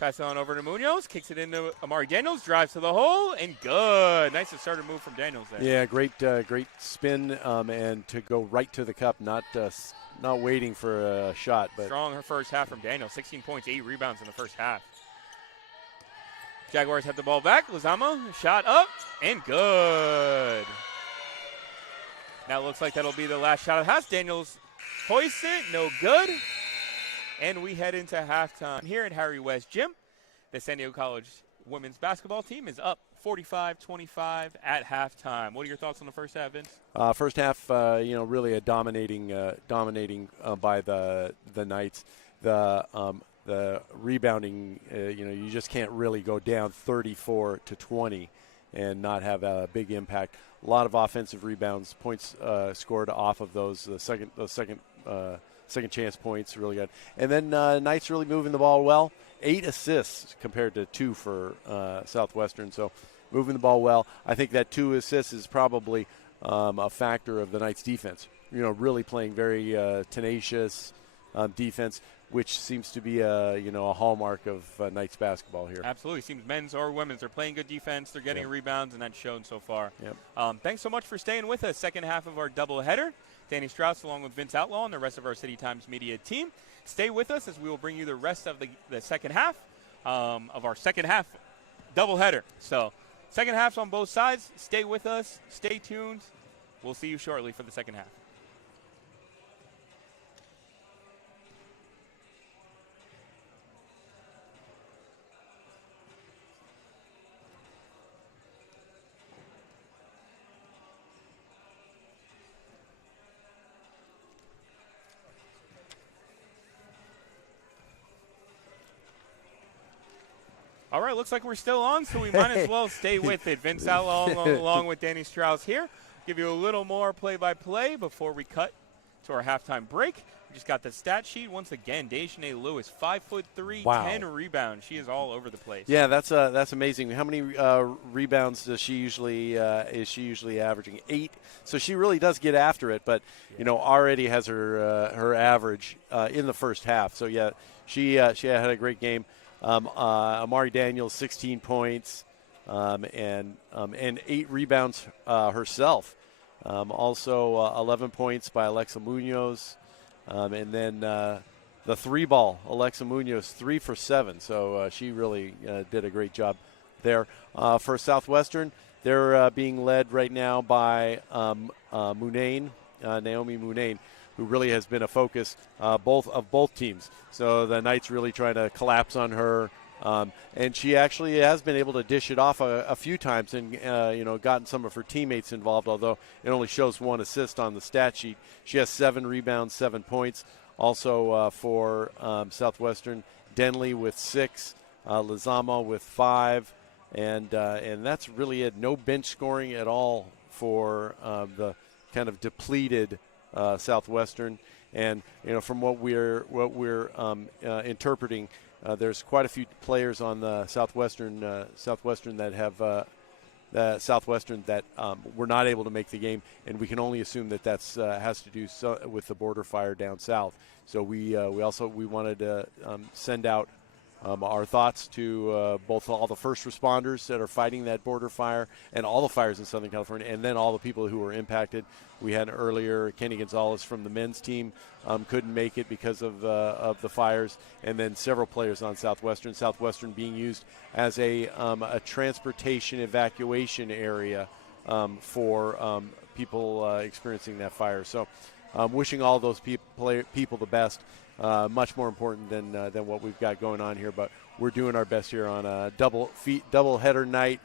Pass it on over to Munoz, kicks it into Amari Daniels, drives to the hole, and good. Nice assertive move from Daniels there. Yeah, great spin and to go right to the cup, not waiting for a shot. But strong her first half from Daniels, 16 points, 8 rebounds in the first half. Jaguars have the ball back. Lizama, shot up, and good. Now it looks like that'll be the last shot of the house. Daniels hoists it, no good. And we head into halftime here at Harry West Gym. The San Diego College women's basketball team is up 45-25 at halftime. What are your thoughts on the first half, Vince? First half, really a dominating by the Knights. The rebounding, you just can't really go down 34-20 and not have a big impact. A lot of offensive rebounds, points scored off of those. The second chance points, really good. And then Knights really moving the ball well. 8 assists compared to 2 for Southwestern. So moving the ball well. I think that 2 assists is probably a factor of the Knights defense. Really playing very tenacious, defense, which seems to be a hallmark of Knights basketball here. Absolutely. Seems men's or women's. They're playing good defense. They're getting rebounds, and that's shown so far. Yep. Thanks so much for staying with us. Second half of our doubleheader. Danny Straus along with Vince Outlaw and the rest of our City Times Media team. Stay with us as we will bring you the rest of the second half of our second half doubleheader. So second half's on both sides. Stay with us. Stay tuned. We'll see you shortly for the second half. All right, looks like we're still on, so we might as well stay with it. Vince Outlaw along with Danny Straus here. Give you a little more play-by-play before we cut to our halftime break. We just got the stat sheet once again. Dejanay Lewis, 5'3", wow. 10 rebounds. She is all over the place. Yeah, that's amazing. How many rebounds does she usually is she usually averaging? 8. So she really does get after it, but already has her average in the first half. So yeah, she had a great game. Amari Daniels, 16 points, and 8 rebounds herself. Also 11 points by Alexa Munoz. And then the 3-ball, Alexa Munoz, 3 for 7. So she really did a great job there. For Southwestern, they're being led right now by Naomi Munane, who really has been a focus both teams. So the Knights really trying to collapse on her. And she actually has been able to dish it off a few times and, gotten some of her teammates involved, although it only shows 1 assist on the stat sheet. She has 7 rebounds, 7 points. Also for Southwestern, Denley with 6, Lizama with 5, and that's really it. No bench scoring at all for the kind of depleted Southwestern. And from what we're interpreting, there's quite a few players on the Southwestern that have Southwestern that were not able to make the game, and we can only assume that that's has to do with the border fire down south. So we wanted to send out our thoughts to both all the first responders that are fighting that border fire and all the fires in Southern California, and then all the people who were impacted. We had earlier Kenny Gonzalez from the men's team couldn't make it because of the fires, and then several players on Southwestern being used as a transportation evacuation area for people experiencing that fire. So wishing all those people the best. Much more important than what we've got going on here, but we're doing our best here on a double header night.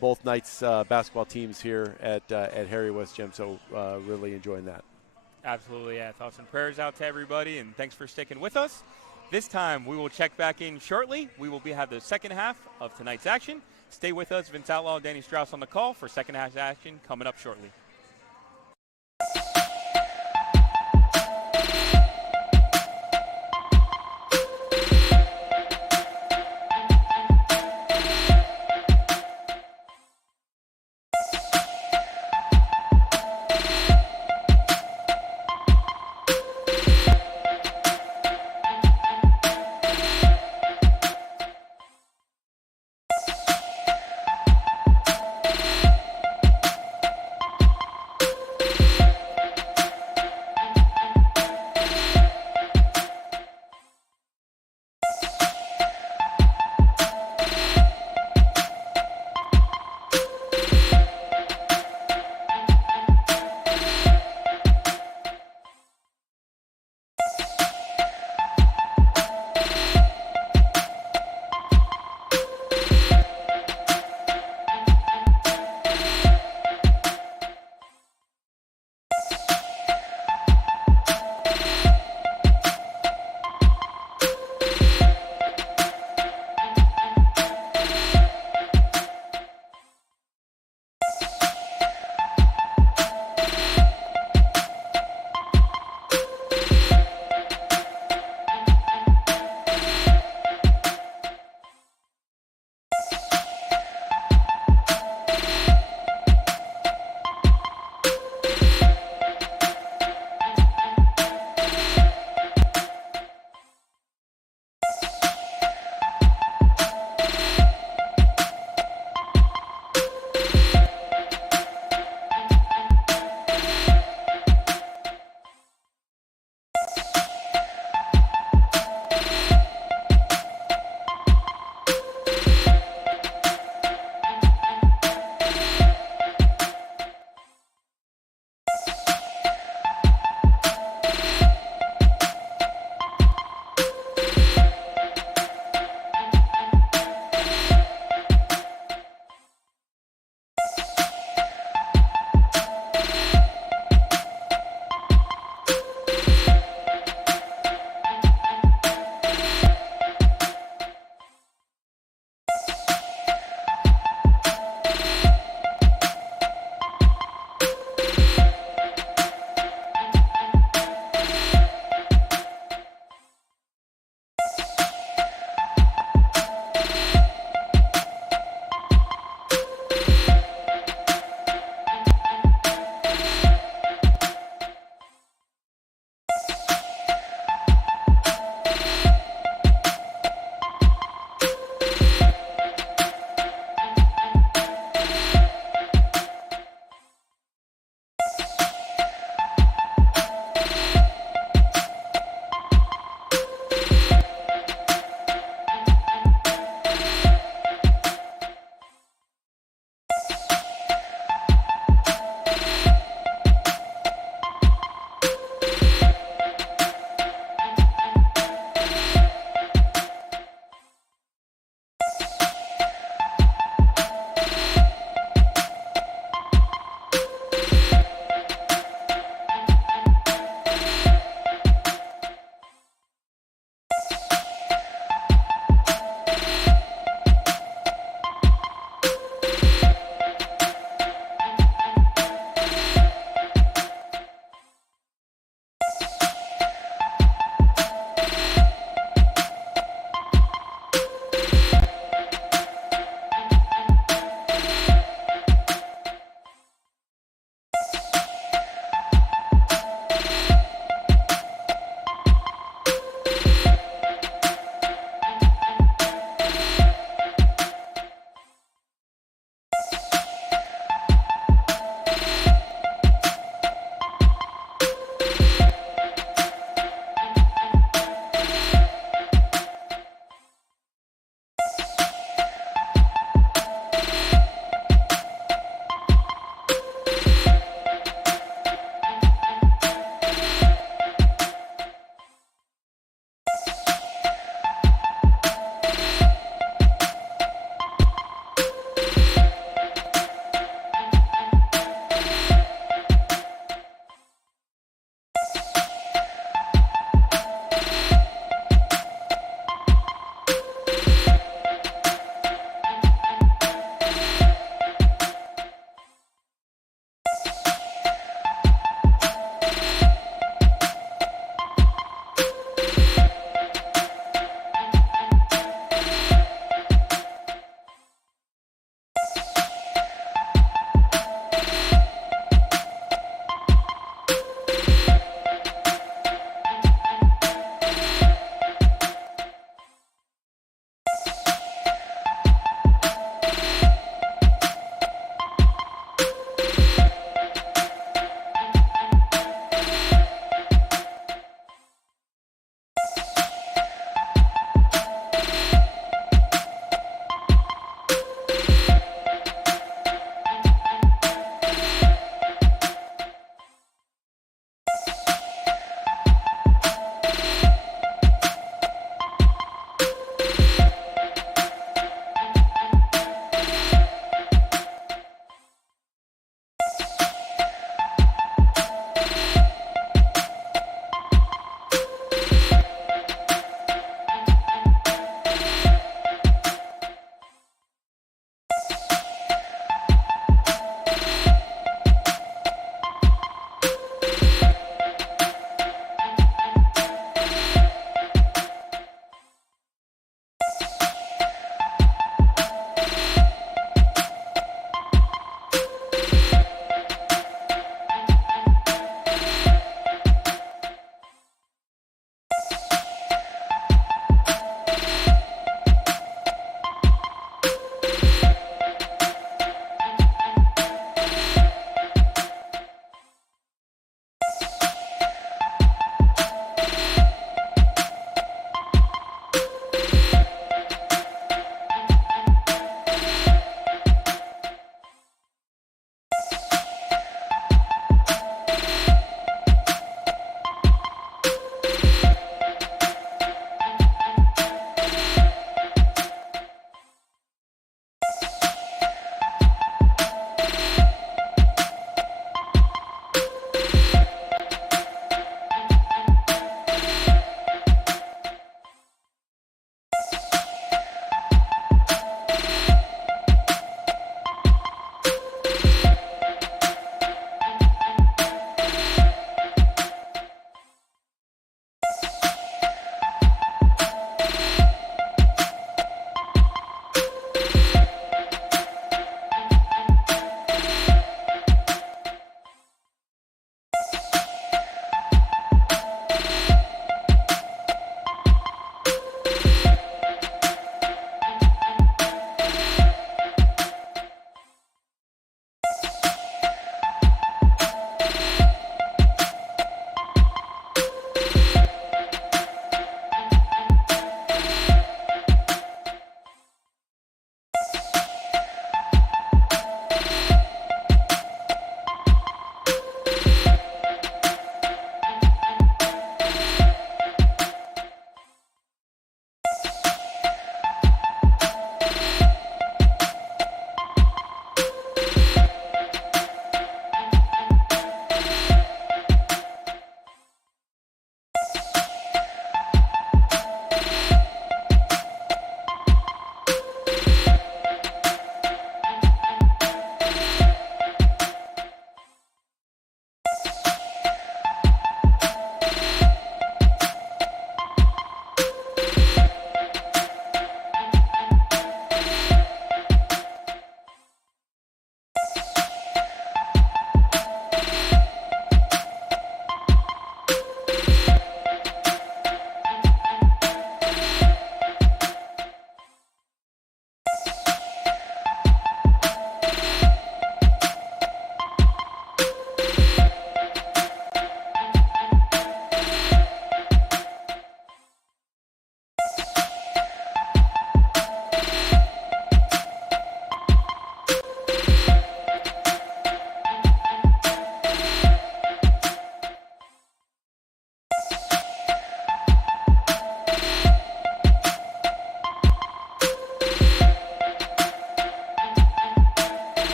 Both Knights basketball teams here at Harry West Gym, so really enjoying that. Absolutely, yeah. Thoughts and prayers out to everybody, and thanks for sticking with us. This time we will check back in shortly. We will have the second half of tonight's action. Stay with us. Vince Outlaw, Danny Straus on the call for second half action coming up shortly.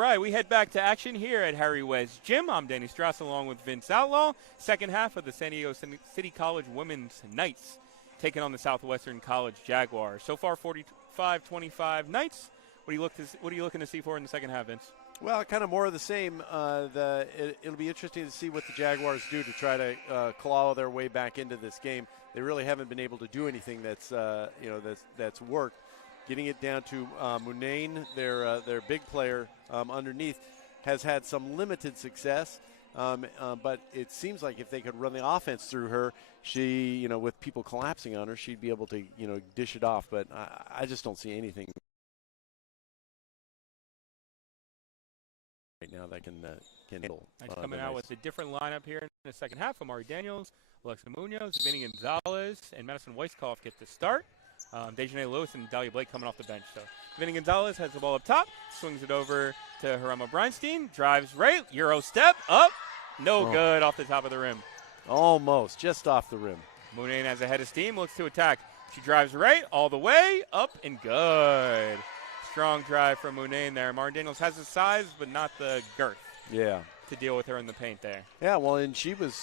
right, we head back to action here at Harry Wes Gym. I'm Danny Straus along with Vince Outlaw. Second half of the San Diego City College Women's Knights taking on the Southwestern College Jaguars. So far, 45-25 Knights. What are you looking to see for in the second half, Vince? Well, kind of more of the same. It'll be interesting to see what the Jaguars do to try to claw their way back into this game. They really haven't been able to do anything that's worked. Getting it down to Munane, their big player underneath, has had some limited success. But it seems like if they could run the offense through her, she, with people collapsing on her, she'd be able to, dish it off. But I just don't see anything right now that can handle. Coming out with a different lineup here in the second half. Amari Daniels, Alexa Munoz, Vinny Gonzalez, and Madison Weisskopf get the start. Dejanay Lewis and Dahlia Blake coming off the bench. So Vinny Gonzalez has the ball up top, swings it over to Harama Breinstein, drives right, Euro step, up, no good off the top of the rim. Almost, just off the rim. Munane has a head of steam, looks to attack. She drives right, all the way, up and good. Strong drive from Munane there. Amari Daniels has the size, but not the girth. Yeah. To deal with her in the paint there. Yeah, well, and she was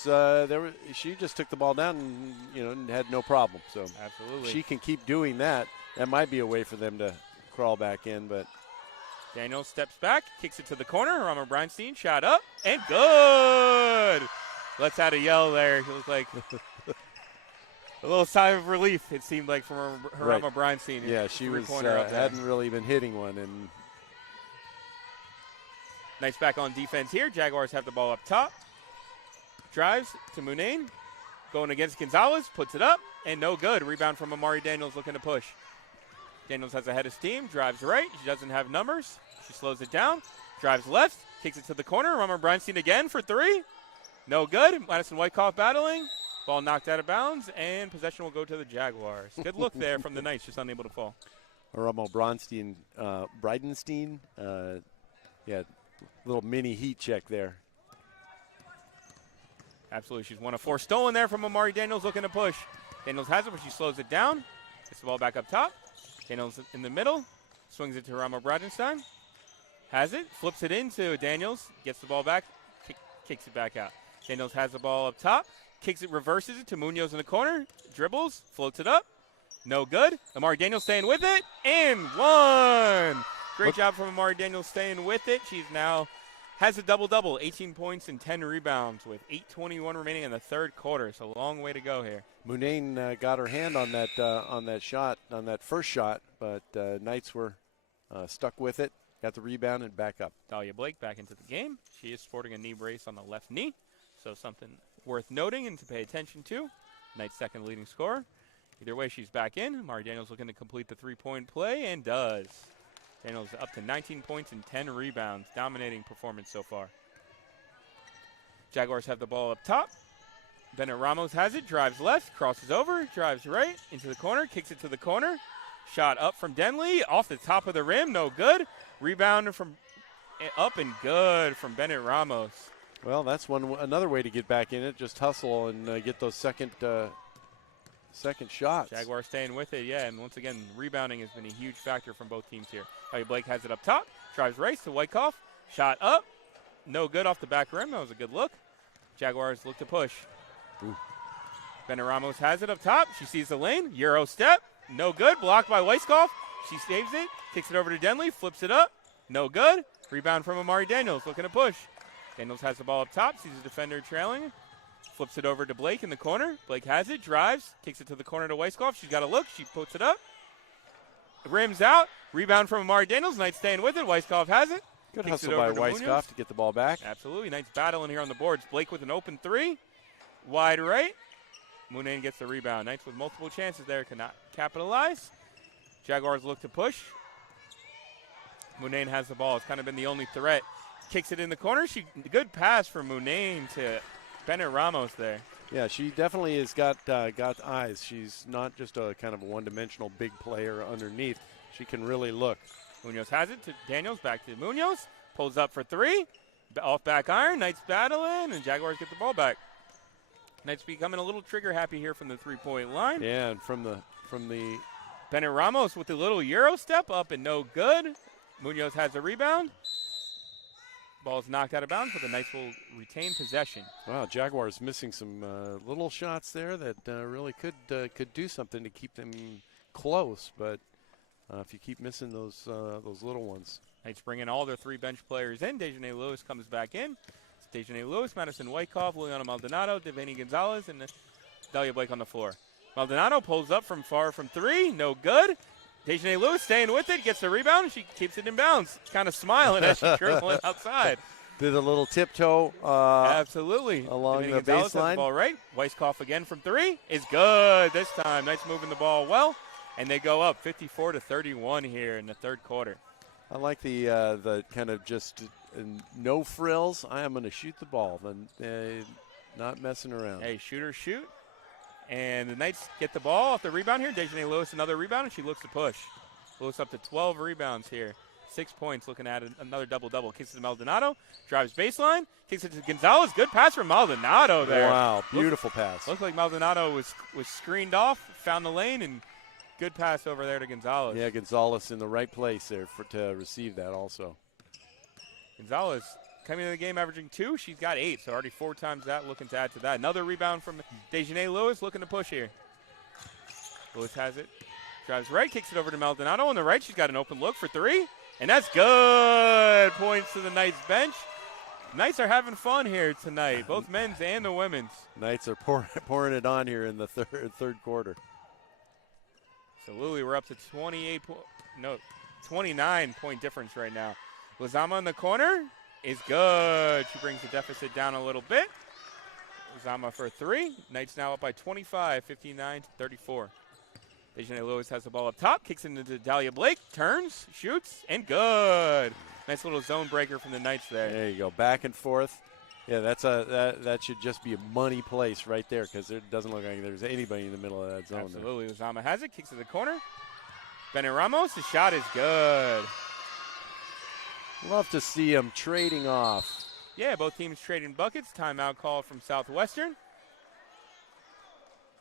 she just took the ball down and had no problem. So absolutely, she can keep doing that. That might be a way for them to crawl back in. But Daniels steps back, kicks it to the corner. Harama Breinstein shot up and good. Let's out a yell there. It was like a little sigh of relief. It seemed like from Harama Breinstein. Yeah, she hadn't really been hitting one and. Knights back on defense here. Jaguars have the ball up top. Drives to Munane. Going against Gonzalez. Puts it up. And no good. Rebound from Amari Daniels looking to push. Daniels has a head of steam. Drives right. She doesn't have numbers. She slows it down. Drives left. Kicks it to the corner. Harama Breinstein again for three. No good. Madison Weisskopf battling. Ball knocked out of bounds. And possession will go to the Jaguars. Good look there from the Knights. Just unable to fall. Harama Bridenstine. Little mini heat check there. Absolutely. She's 1 of 4 stolen there from Amari Daniels looking to push. Daniels has it, but she slows it down. Gets the ball back up top. Daniels in the middle. Swings it to Harama Bridenstine. Has it. Flips it into Daniels. Gets the ball back. Kicks it back out. Daniels has the ball up top. Kicks it, reverses it to Munoz in the corner. Dribbles. Floats it up. No good. Amari Daniels staying with it. And one. Great job from Amari Daniels staying with it. She's now has a double-double, 18 points and 10 rebounds with 8:21 remaining in the third quarter. So a long way to go here. Munane got her hand on that shot, on that first shot, but Knights were stuck with it, got the rebound and back up. Dahlia Blake back into the game. She is sporting a knee brace on the left knee, so something worth noting and to pay attention to. Knights' second leading scorer. Either way, she's back in. Amari Daniels looking to complete the three-point play and does. Daniels up to 19 points and 10 rebounds. Dominating performance so far. Jaguars have the ball up top. Bennett Ramos has it. Drives left. Crosses over. Drives right. Into the corner. Kicks it to the corner. Shot up from Denley. Off the top of the rim. No good. Rebound from up and good from Bennett Ramos. Well, that's another way to get back in it. Just hustle and get those second shots. Jaguars staying with it, yeah, and once again, rebounding has been a huge factor from both teams here. Blake has it up top, drives race to Weisskopf, shot up, no good off the back rim. That was a good look. Jaguars look to push. Bennett Ramos has it up top. She sees the lane, Euro step, no good. Blocked by Weisskopf. She saves it, kicks it over to Denley, flips it up, no good. Rebound from Amari Daniels, looking to push. Daniels has the ball up top, sees the defender trailing. Flips it over to Blake in the corner. Blake has it, drives, kicks it to the corner to Weisskopf. She's got a look. She puts it up. Rims out. Rebound from Amari Daniels. Knights staying with it. Weisskopf has it. Good hustle by Weisskopf to get the ball back. Absolutely. Knights battling here on the boards. Blake with an open three. Wide right. Munane gets the rebound. Knights with multiple chances there cannot capitalize. Jaguars look to push. Munane has the ball. It's kind of been the only threat. Kicks it in the corner. Good pass from Munane to Bennett Ramos there. Yeah, she definitely has got eyes. She's not just a kind of a one-dimensional big player underneath. She can really look. Munoz has it to Daniels, back to Munoz. Pulls up for three. Off back iron. Knights battling, and Jaguars get the ball back. Knights becoming a little trigger happy here from the three-point line. Yeah, and from the Bennett Ramos with the little Euro step up and no good. Munoz has a rebound. Ball's knocked out of bounds, but the Knights will retain possession. Wow, Jaguars missing some little shots there that really could do something to keep them close. But if you keep missing those little ones. Knights bring in all their 3 bench players in. Dejanay Lewis comes back in. It's Dejanay Lewis, Madison Wyckoff, Liliana Maldonado, Devaney Gonzalez, and Dahlia Blake on the floor. Maldonado pulls up from far from 3. No good. Dejanay Lewis staying with it, gets the rebound, and she keeps it in bounds. Kind of smiling as she dribbling outside. Did a little tiptoe. Absolutely. Along Devaney the Gonzalez has baseline. the ball right. Wyckoff again from 3 is good this time. Knights moving the ball well, and they go up 54-31 here in the third quarter. I like the kind of just no frills. I am going to shoot the ball, not messing around. Hey, shoot or shoot. And the Knights get the ball off the rebound here. Dejanay Lewis another rebound, and she looks to push. Lewis up to 12 rebounds here. 6 points, looking at another double-double. Kicks it to Maldonado, drives baseline, kicks it to Gonzalez. Good pass from Maldonado there. Wow, beautiful pass. Looked like Maldonado was screened off, found the lane, and good pass over there to Gonzalez. Yeah, Gonzalez in the right place there to receive that also. Gonzalez coming into the game averaging 2. She's got 8, so already 4 times that, looking to add to that. Another rebound from Dejanay Lewis, looking to push here. Lewis has it. Drives right, kicks it over to Maldonado. On the right, she's got an open look for 3. And that's good. Points to the Knights bench. Knights are having fun here tonight, both men's and the women's. Knights are pouring it on here in the third quarter. So, Lily, we're up to 29-point difference right now. Lizama in the corner is good. She brings the deficit down a little bit. Lizama for 3. Knights now up by 25, 59-34. Dejanay Lewis has the ball up top, kicks into Dahlia Blake, turns, shoots, and good. Nice little zone breaker from the Knights there. There you go, back and forth. Yeah, that should just be a money place right there because it doesn't look like there's anybody in the middle of that zone. Absolutely, Lizama has it, kicks to the corner. Bennett Ramos, the shot is good. Love to see them trading off. Yeah, both teams trading buckets. Timeout call from Southwestern.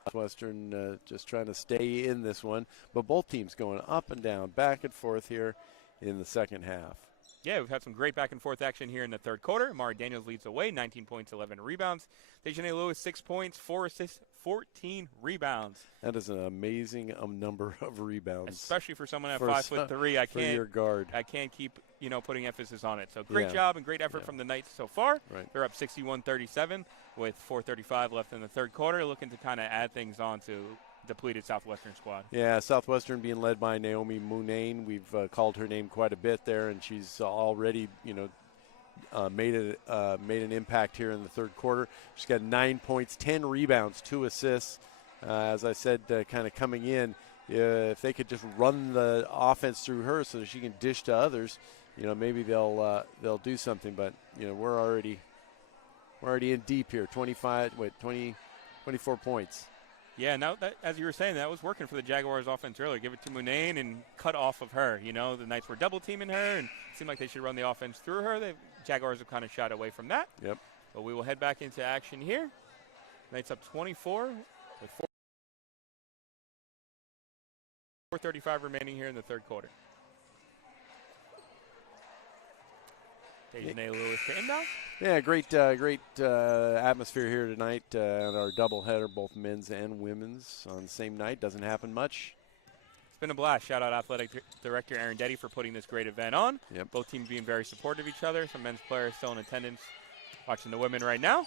Southwestern just trying to stay in this one, but both teams going up and down, back and forth here in the second half. Yeah, we've had some great back-and-forth action here in the third quarter. Amari Daniels leads away, 19 points, 11 rebounds. Dejanay Lewis, 6 points, 4 assists, 14 rebounds. That is an amazing number of rebounds. Especially for someone at 5'3", for your guard. I can't keep putting emphasis on it. So great job and great effort from the Knights so far. Right. They're up 61-37 with 4:35 left in the third quarter, looking to kind of add things on to depleted Southwestern squad. Yeah, Southwestern being led by Naomi Munane. We've called her name quite a bit there, and she's already, made an impact here in the third quarter. She's got 9 points, 10 rebounds, 2 assists. As I said, kind of coming in, if they could just run the offense through her so that she can dish to others, maybe they'll do something. But we're already in deep here. 24 points. Yeah, now that, as you were saying, that was working for the Jaguars offense earlier. Give it to Munane and cut off of her. The Knights were double teaming her, and it seemed like they should run the offense through her. The Jaguars have kind of shied away from that. Yep. But we will head back into action here. Knights up 24 with 4:35 remaining here in the third quarter. Dejanay Lewis to inbound. Yeah, great atmosphere here tonight on our doubleheader, both men's and women's on the same night. Doesn't happen much. It's been a blast. Shout out Athletic Director Aaron Detty for putting this great event on. Yep. Both teams being very supportive of each other. Some men's players still in attendance watching the women right now.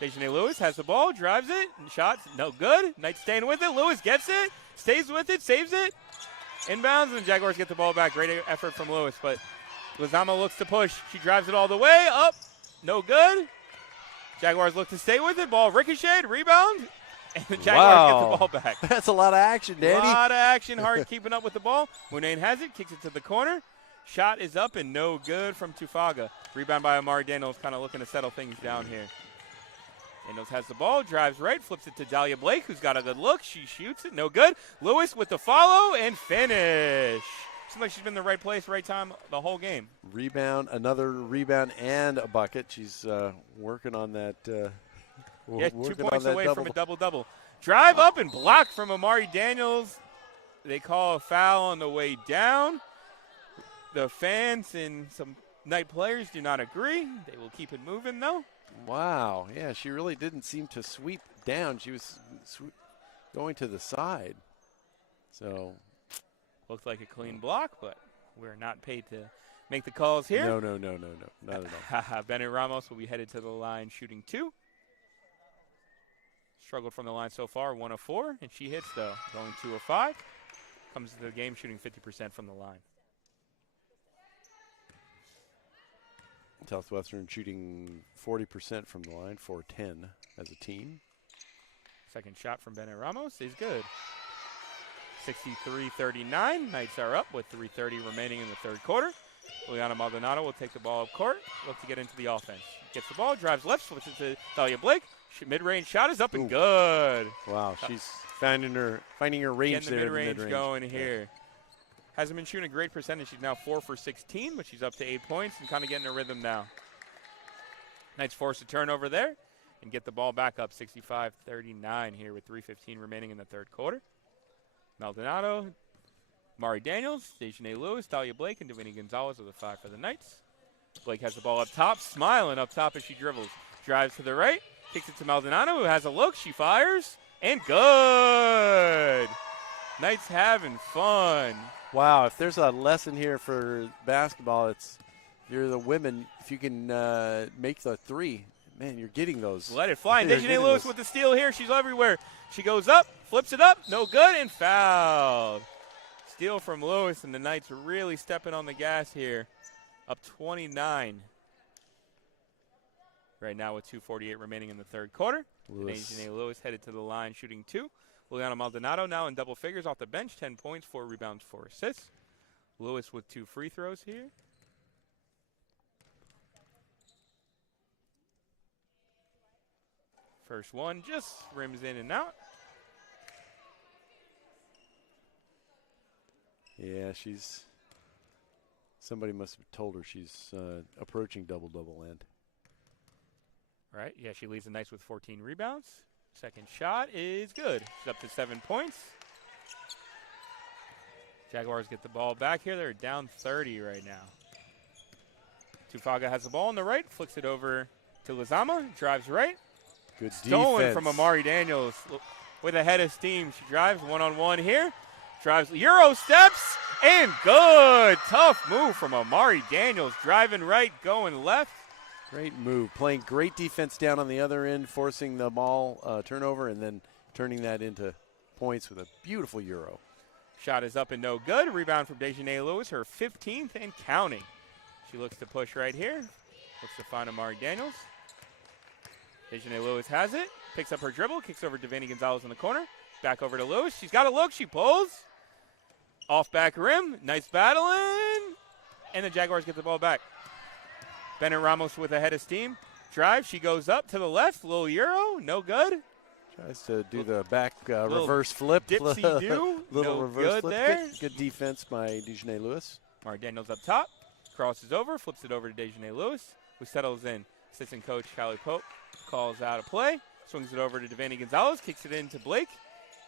Dejanay Lewis has the ball, drives it, and shots no good. Knights staying with it. Lewis gets it, stays with it, saves it. Inbounds, and the Jaguars get the ball back. Great effort from Lewis, but Lizama looks to push. She drives it all the way up. No good. Jaguars look to stay with it. Ball ricocheted, rebound, and the Jaguars get the ball back. That's a lot of action, Danny. A lot of action, hard keeping up with the ball. Munane has it, kicks it to the corner. Shot is up and no good from Tufaga. Rebound by Amari Daniels, kind of looking to settle things down here. Daniels has the ball, drives right, flips it to Dahlia Blake, who's got a good look. She shoots it, no good. Lewis with the follow and finish. Seems like she's been in the right place, right time the whole game. Rebound, another rebound, and a bucket. She's working on that. 2 points away from a double-double. Drive up and blocked from Amari Daniels. They call a foul on the way down. The fans and some Knight players do not agree. They will keep it moving, though. Wow. Yeah, she really didn't seem to sweep down. She was going to the side. So. Looked like a clean block, but we're not paid to make the calls here. No. Not at all. Bennett Ramos will be headed to the line shooting 2. Struggled from the line so far, 1 of 4, and she hits, though, going 2 of 5. Comes to the game shooting 50% from the line. Southwestern shooting 40% from the line, 4-10 as a team. Second shot from Bennett Ramos is good. 63-39. Knights are up with 3:30 remaining in the third quarter. Juliana Maldonado will take the ball up court, look to get into the offense. Gets the ball, drives left, switches it to Thalia Blake. Mid-range shot is up and good. Wow, she's finding her range there. Getting the mid-range going here. Hasn't been shooting a great percentage. She's now 4 for 16, but she's up to 8 points and kind of getting a rhythm now. Knights force a turnover there and get the ball back up 65-39 here with 3:15 remaining in the third quarter. Maldonado, Mari Daniels, Dejanay Lewis, Thalia Blake, and Davini Gonzalez are the 5 for the Knights. Blake has the ball up top, smiling up top as she dribbles. Drives to the right, kicks it to Maldonado, who has a look. She fires, and good. Knights having fun. Wow, if there's a lesson here for basketball, it's you're the women. If you can make the 3, man, you're getting those. Let it fly. Dejanay Lewis with the steal here. She's everywhere. She goes up, flips it up, no good, and fouled. Steal from Lewis, and the Knights really stepping on the gas here. Up 29. Right now with 2:48 remaining in the third quarter. Dejanay Lewis headed to the line shooting 2. Juliana Maldonado now in double figures off the bench, 10 points, 4 rebounds, 4 assists. Lewis with 2 free throws here. First one just rims in and out. Yeah, somebody must have told her she's approaching double-double end. Right, yeah, she leads the Knights with 14 rebounds. Second shot is good. She's up to 7 points. Jaguars get the ball back here. They're down 30 right now. Tufaga has the ball on the right, flicks it over to Lizama, drives right. Good Stolen defense from Amari Daniels with a head of steam. She drives one-on-one here. Drives Euro steps, and good. Tough move from Amari Daniels. Driving right, going left. Great move. Playing great defense down on the other end, forcing the ball turnover, and then turning that into points with a beautiful Euro. Shot is up and no good. Rebound from Dejanay Lewis, her 15th and counting. She looks to push right here. Looks to find Amari Daniels. Dejanay Lewis has it. Picks up her dribble. Kicks over to Vanny Gonzalez in the corner. Back over to Lewis. She's got a look. She pulls. Off back rim. Nice battling. And the Jaguars get the ball back. Bennett Ramos with a head of steam. Drive. She goes up to the left. Little Euro. No good. Tries to do the back reverse flip. Dipsy-do. Little no reverse good flip. there. Good defense by Dejanay Lewis. Amari Daniels up top. Crosses over. Flips it over to Dejanay Lewis, who settles in. Assistant coach Callie Pope calls out a play. Swings it over to Davani Gonzalez. Kicks it into Blake,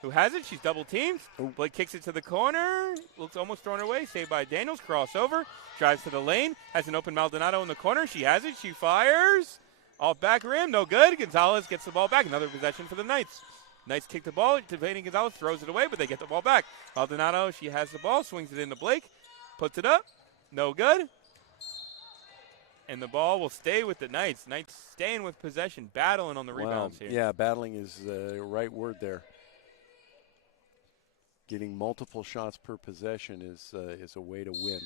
who has it. She's double teamed. Blake kicks it to the corner. Looks almost thrown away. Saved by Daniels. Crossover. Drives to the lane. Has an open Maldonado in the corner. She has it. She fires. Off back rim. No good. Gonzalez gets the ball back. Another possession for the Knights. Knights kick the ball. Davani Gonzalez throws it away, but they get the ball back. Maldonado, she has the ball. Swings it into Blake. Puts it up. No good. And the ball will stay with the Knights. Knights staying with possession, battling on the rebounds here. Yeah, battling is the right word there. Getting multiple shots per possession is a way to win,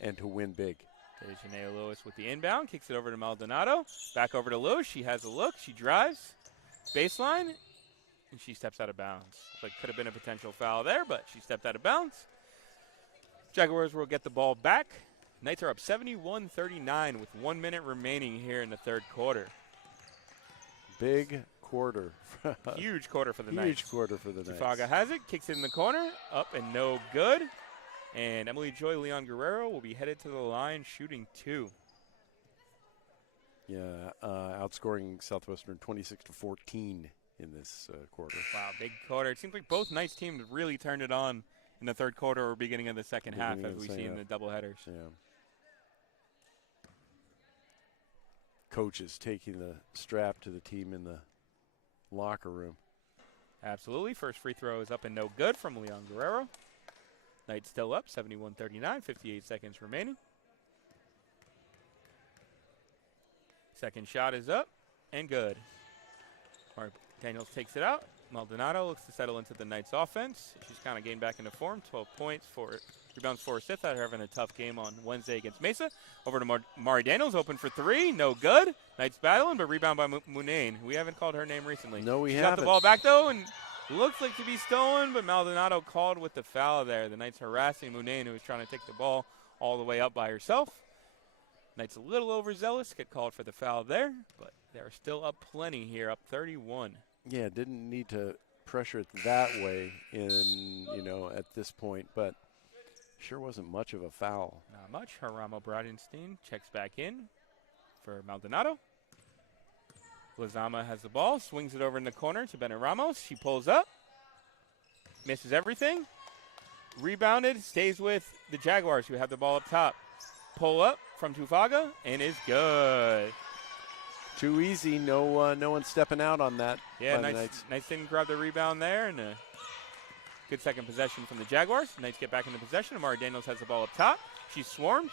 and to win big. Dejanay Lewis with the inbound, kicks it over to Maldonado. Back over to Lewis. She has a look. She drives. Baseline, and she steps out of bounds. Like could have been a potential foul there, but she stepped out of bounds. Jaguars will get the ball back. Knights are up 71-39 with 1 minute remaining here in the third quarter. Big quarter. Huge quarter for the Knights. Huge quarter for the Knights. Tufaga has it, kicks it in the corner, up and no good. And Emily Joy Leon Guerrero will be headed to the line shooting 2. Yeah, outscoring Southwestern 26-14 in this quarter. Wow, big quarter. It seems like both Knights teams really turned it on in the third quarter or beginning of the second half, as we see in the doubleheaders. Yeah. coaches taking the strap to the team in the locker room. Absolutely. First free throw is up and no good from Leon Guerrero. Knights still up, 71-39, 58 seconds remaining. Second shot is up and good. Daniels takes it out. Maldonado looks to settle into the Knights offense. She's kind of getting back into form. 12 points, 4 rebounds, 4 assists. After having a tough game on Wednesday against Mesa. Over to Mari Daniels, open for 3, no good. Knights battling, but rebound by Munane. We haven't called her name recently. No, we She's haven't. got the ball back though, and looks like to be stolen, but Maldonado called with the foul there. The Knights harassing Munane, who was trying to take the ball all the way up by herself. Knights a little overzealous, get called for the foul there, but they're still up plenty here, up 31. Yeah, didn't need to pressure it that way at this point, but sure wasn't much of a foul. Not much. Haramo Bradenstein checks back in for Maldonado. Lazama has the ball, swings it over in the corner to Bennett Ramos. She pulls up, misses everything. Rebounded, stays with the Jaguars, who have the ball up top. Pull up from Tufaga, and is good. Too easy. No one stepping out on that. Yeah, Knights didn't grab the rebound there, and a good second possession from the Jaguars. Knights get back into possession. Amari Daniels has the ball up top. She's swarmed,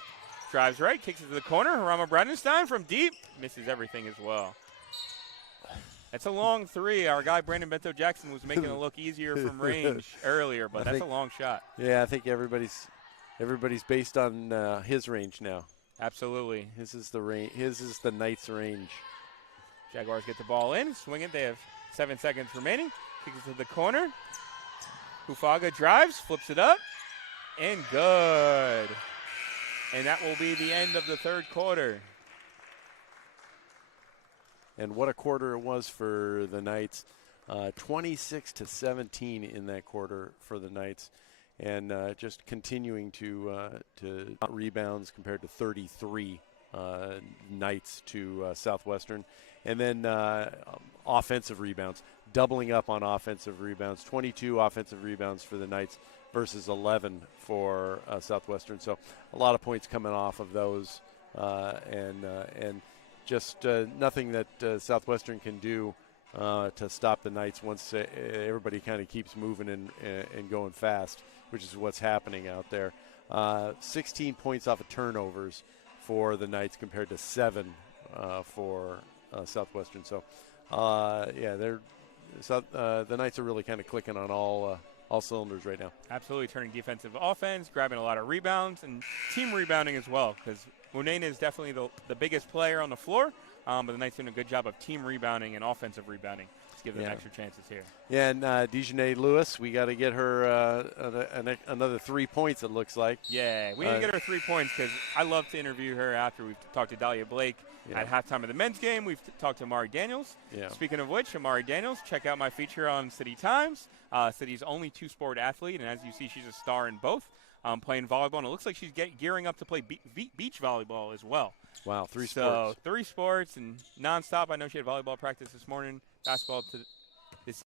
drives right, kicks it to the corner. Harama Bradenstein from deep, misses everything as well. That's a long 3. Our guy Brandon Bento Jackson was making it look easier from range earlier, but that's a long shot. Yeah, I think everybody's based on his range now. Absolutely. His is the range. His is the Knights' range. Jaguars get the ball in, swing it. They have 7 seconds remaining. Kicks it to the corner. Hufaga drives, flips it up, and good. And that will be the end of the third quarter. And what a quarter it was for the Knights. 26-17 in that quarter for the Knights. And just continuing to rebounds compared to 33 Knights to Southwestern. And then offensive rebounds, doubling up on offensive rebounds, 22 offensive rebounds for the Knights versus 11 for Southwestern. So a lot of points coming off of those, and just nothing that Southwestern can do to stop the Knights once everybody kind of keeps moving and going fast, which is what's happening out there. 16 points off of turnovers for the Knights compared to 7 for Southwestern. So, the Knights are really kind of clicking on all cylinders right now. Absolutely, turning defensive offense, grabbing a lot of rebounds, and team rebounding as well, because Munane is definitely the biggest player on the floor, but the Knights doing a good job of team rebounding and offensive rebounding. Give them extra chances here. Yeah, and Dejanay Lewis, we got to get her another 3 points, it looks like. Yeah, we need to get her 3 points, because I love to interview her after we've talked to Dahlia Blake at halftime of the men's game. We've talked to Amari Daniels. Yeah. Speaking of which, Amari Daniels, check out my feature on City Times. City's only 2-sport athlete, and as you see, she's a star in both. Playing volleyball, and it looks like she's gearing up to play beach volleyball as well. Wow, 3 sports. So 3 sports and nonstop. I know she had volleyball practice this morning, basketball this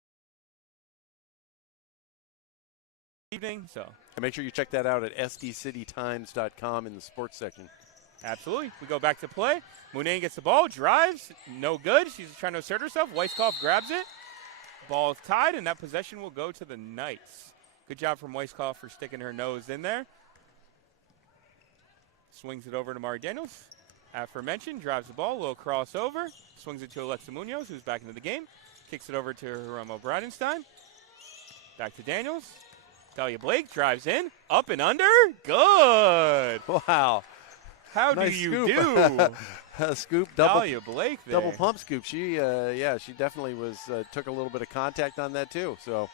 evening. So and make sure you check that out at sdcitytimes.com in the sports section. Absolutely. We go back to play. Munane gets the ball, drives, no good. She's trying to assert herself. Weiskopf grabs it. Ball is tied, and that possession will go to the Knights. Good job from Weiskopf for sticking her nose in there. Swings it over to Mari Daniels. Aforementioned, drives the ball, a little crossover. Swings it to Alexa Munoz, who's back into the game. Kicks it over to Haramo Bradenstein. Back to Daniels. Dahlia Blake drives in, up and under. Good. Wow. How nice do you scoop. do? A scoop, double. Dahlia Blake there. Double pump scoop. She, she definitely took a little bit of contact on that too. So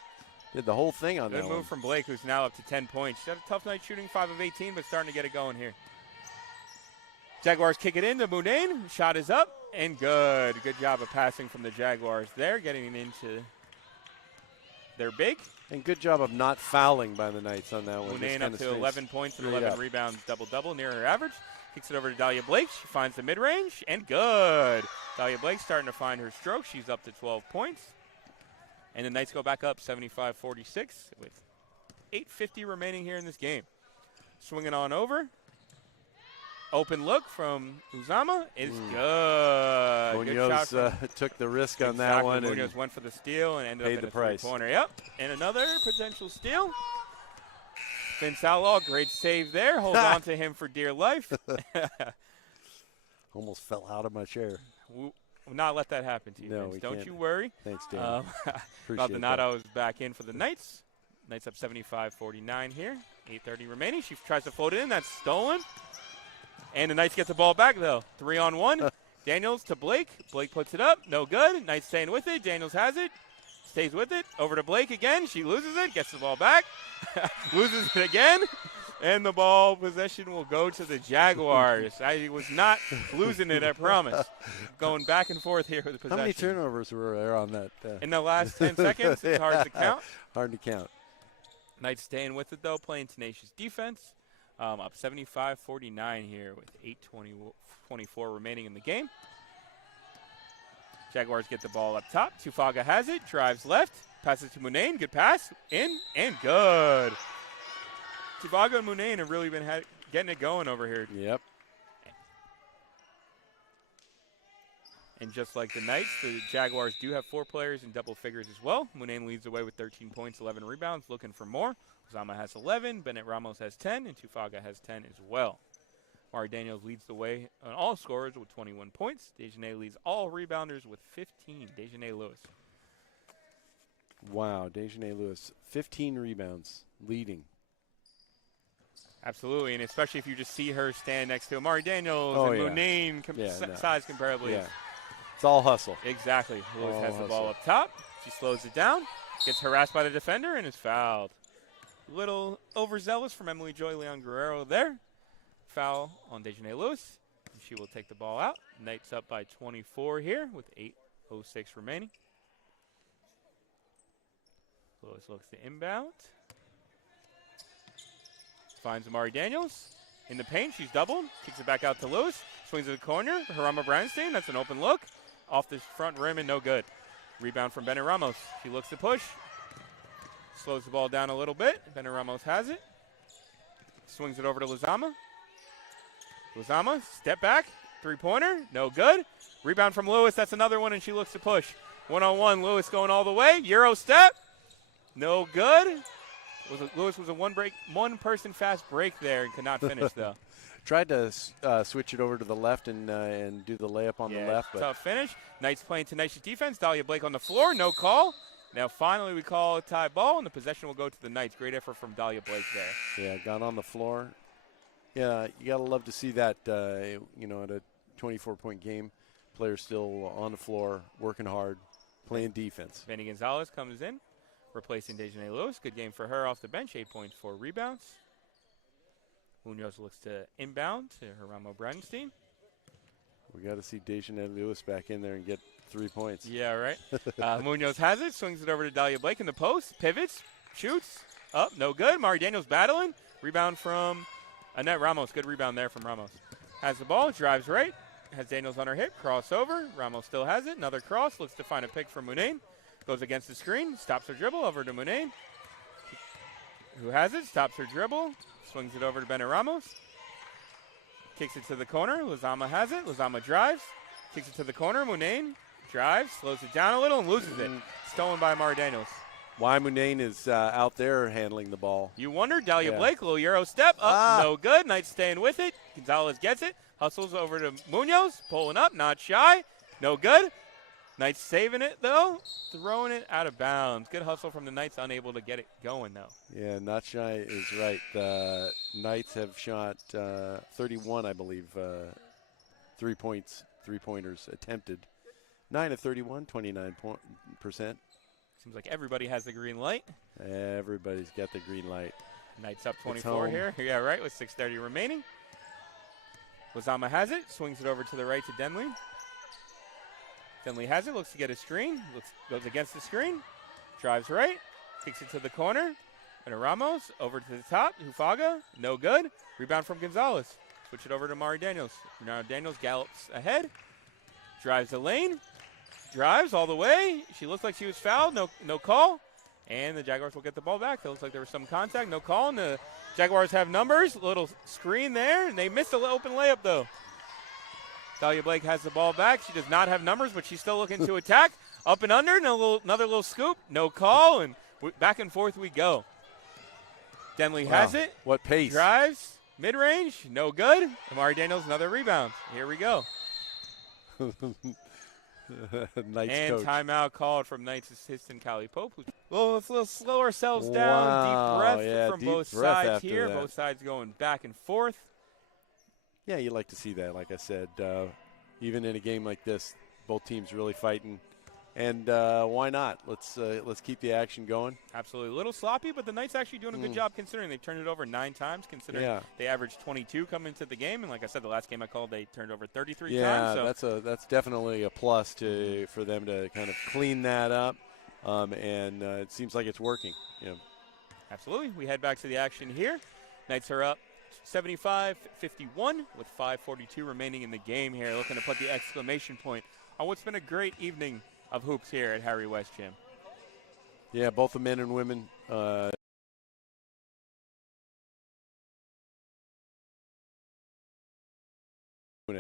did the whole thing on that. Good move from Blake, who's now up to 10 points. She had a tough night shooting, 5 of 18, but starting to get it going here. Jaguars kick it into Munane. Shot is up and good. Good job of passing from the Jaguars there, getting it into their big. And good job of not fouling by the Knights on that one. Munane up to 11 points and 11 rebounds, double-double, near her average. Kicks it over to Dahlia Blake. She finds the mid-range, and good. Dahlia Blake starting to find her stroke. She's up to 12 points. And the Knights go back up 75-46 with 8:50 remaining here in this game. Swinging on over. Open look from Uzama is good. Munoz Good shot took the risk on exactly. that one. Munoz and went for the steal and ended paid up in the a price. three-pointer. Yep, and another potential steal. Vince Outlaw, great save there. Hold on to him for dear life. Almost fell out of my chair. We'll not let that happen to you, No, Vince. we Don't can't. you worry. Thanks, Dan. About the Appreciate Nados back in for the Knights. Knights up 75-49 here. 8:30 remaining. She tries to float it in. That's stolen. And the Knights get the ball back, though. 3-on-1. Daniels to Blake. Blake puts it up. No good. Knights staying with it. Daniels has it. Stays with it. Over to Blake again. She loses it. Gets the ball back. Loses it again. And the ball possession will go to the Jaguars. I was not losing it, I promise. Going back and forth here with the possession. How many turnovers were there on that? In the last 10 seconds, it's hard to count. Hard to count. Knights staying with it, though, playing tenacious defense. Up 75-49 here with 8:24 remaining in the game. Jaguars get the ball up top. Tufaga has it, drives left, passes to Munane. Good pass, in, and good. Tufaga and Munane have really been getting it going over here. Yep. And just like the Knights, the Jaguars do have 4 players in double figures as well. Munane leads the way with 13 points, 11 rebounds, looking for more. Uzama has 11, Bennett Ramos has 10, and Tufaga has 10 as well. Mari Daniels leads the way on all scorers with 21 points. Dejanay leads all rebounders with 15. Dejanay Lewis. Wow, Dejanay Lewis, 15 rebounds, leading. Absolutely, and especially if you just see her stand next to Mari Daniels and Munane size comparably. Yeah. It's all hustle. Exactly. Lewis All has the hustle. ball up top. She slows it down, gets harassed by the defender, and is fouled. Little overzealous from Emily Joy Leon Guerrero there. Foul on Dejanay Lewis. And she will take the ball out. Knights up by 24 here with 8:06 remaining. Lewis looks to inbound. Finds Amari Daniels in the paint. She's doubled. Kicks it back out to Lewis. Swings to the corner. Harama Brownstein. That's an open look. Off the front rim and no good. Rebound from Bennett Ramos. She looks to push. Slows the ball down a little bit. Bennett Ramos has it. Swings it over to Lizama. Lizama, step back. Three-pointer. No good. Rebound from Lewis. That's another one, and she looks to push. One-on-one. Lewis going all the way. Euro step. No good. Lewis was a one-person fast break there and could not finish, though. Tried to switch it over to the left and do the layup on the left. But tough finish. Knights playing tenacious defense. Dahlia Blake on the floor. No call. Now, finally, we call a tie ball, and the possession will go to the Knights. Great effort from Dahlia Blake there. Yeah, got on the floor. Yeah, you got to love to see that, at a 24-point game, players still on the floor, working hard, playing defense. Vanny Gonzalez comes in, replacing Dejanay Lewis. Good game for her off the bench, 8 points, 4 rebounds. Munoz looks to inbound to Haramo Brandenstein. We got to see Dejanay Lewis back in there and get 3 points. Yeah, right. Munoz has it, swings it over to Dahlia Blake in the post, pivots, shoots, up, no good. Mari Daniels battling. Rebound from Annette Ramos. Good rebound there from Ramos. Has the ball, drives right, has Daniels on her hip, crossover. Ramos still has it. Another cross, looks to find a pick from Munane. Goes against the screen, stops her dribble, over to Munane. Who has it, stops her dribble, swings it over to Bennett Ramos. Kicks it to the corner. Lizama has it. Lizama drives. Kicks it to the corner. Munane drives, slows it down a little, and loses it. Stolen by Mari Daniels. Why Munane is out there handling the ball. You wonder. Dahlia Blake, little Euro step. Up, no good. Knights staying with it. Gonzalez gets it. Hustles over to Munoz. Pulling up, not shy. No good. Knights saving it, though. Throwing it out of bounds. Good hustle from the Knights, unable to get it going, though. Yeah, not shy is right. The Knights have shot 31, I believe, three-pointers attempted. 9 of 31, 29%. Seems like everybody has the green light. Everybody's got the green light. Knights up 24 here. Yeah, right, with 6:30 remaining. Lizama has it. Swings it over to the right to Denley. Denley has it. Looks to get a screen. Goes against the screen. Drives right. Kicks it to the corner. And Ramos over to the top. Hufaga. No good. Rebound from Gonzalez. Switch it over to Mari Daniels. Now Daniels gallops ahead. Drives the lane. Drives all the way. She looks like she was fouled. No call. And the Jaguars will get the ball back. It looks like there was some contact. No call. And the Jaguars have numbers. Little screen there. And they missed an open layup, though. Dahlia Blake has the ball back. She does not have numbers, but she's still looking to attack. Up and under. Another little scoop. No call. And back and forth we go. Denley has it. What pace. Drives. Mid-range. No good. Amari Daniels, another rebound. Here we go. Nice and coach. Timeout called from Knights assistant Callie Pope. Well, let's slow ourselves down. Deep breath from both sides here. Both sides going back and forth. Yeah, you like to see that. Like I said, even in a game like this, both teams really fighting. And why not? Let's keep the action going. Absolutely. A little sloppy, but the Knights actually doing a good job considering they've turned it over 9 times, considering they averaged 22 coming into the game. And like I said, the last game I called, they turned over 33 times. So that's definitely a plus for them to kind of clean that up. And it seems like it's working. Yeah. Absolutely. We head back to the action here. Knights are up 75-51 with 5:42 remaining in the game here, looking to put the exclamation point on what's been a great evening of hoops here at Harry West Gym. Yeah, both the men and women doing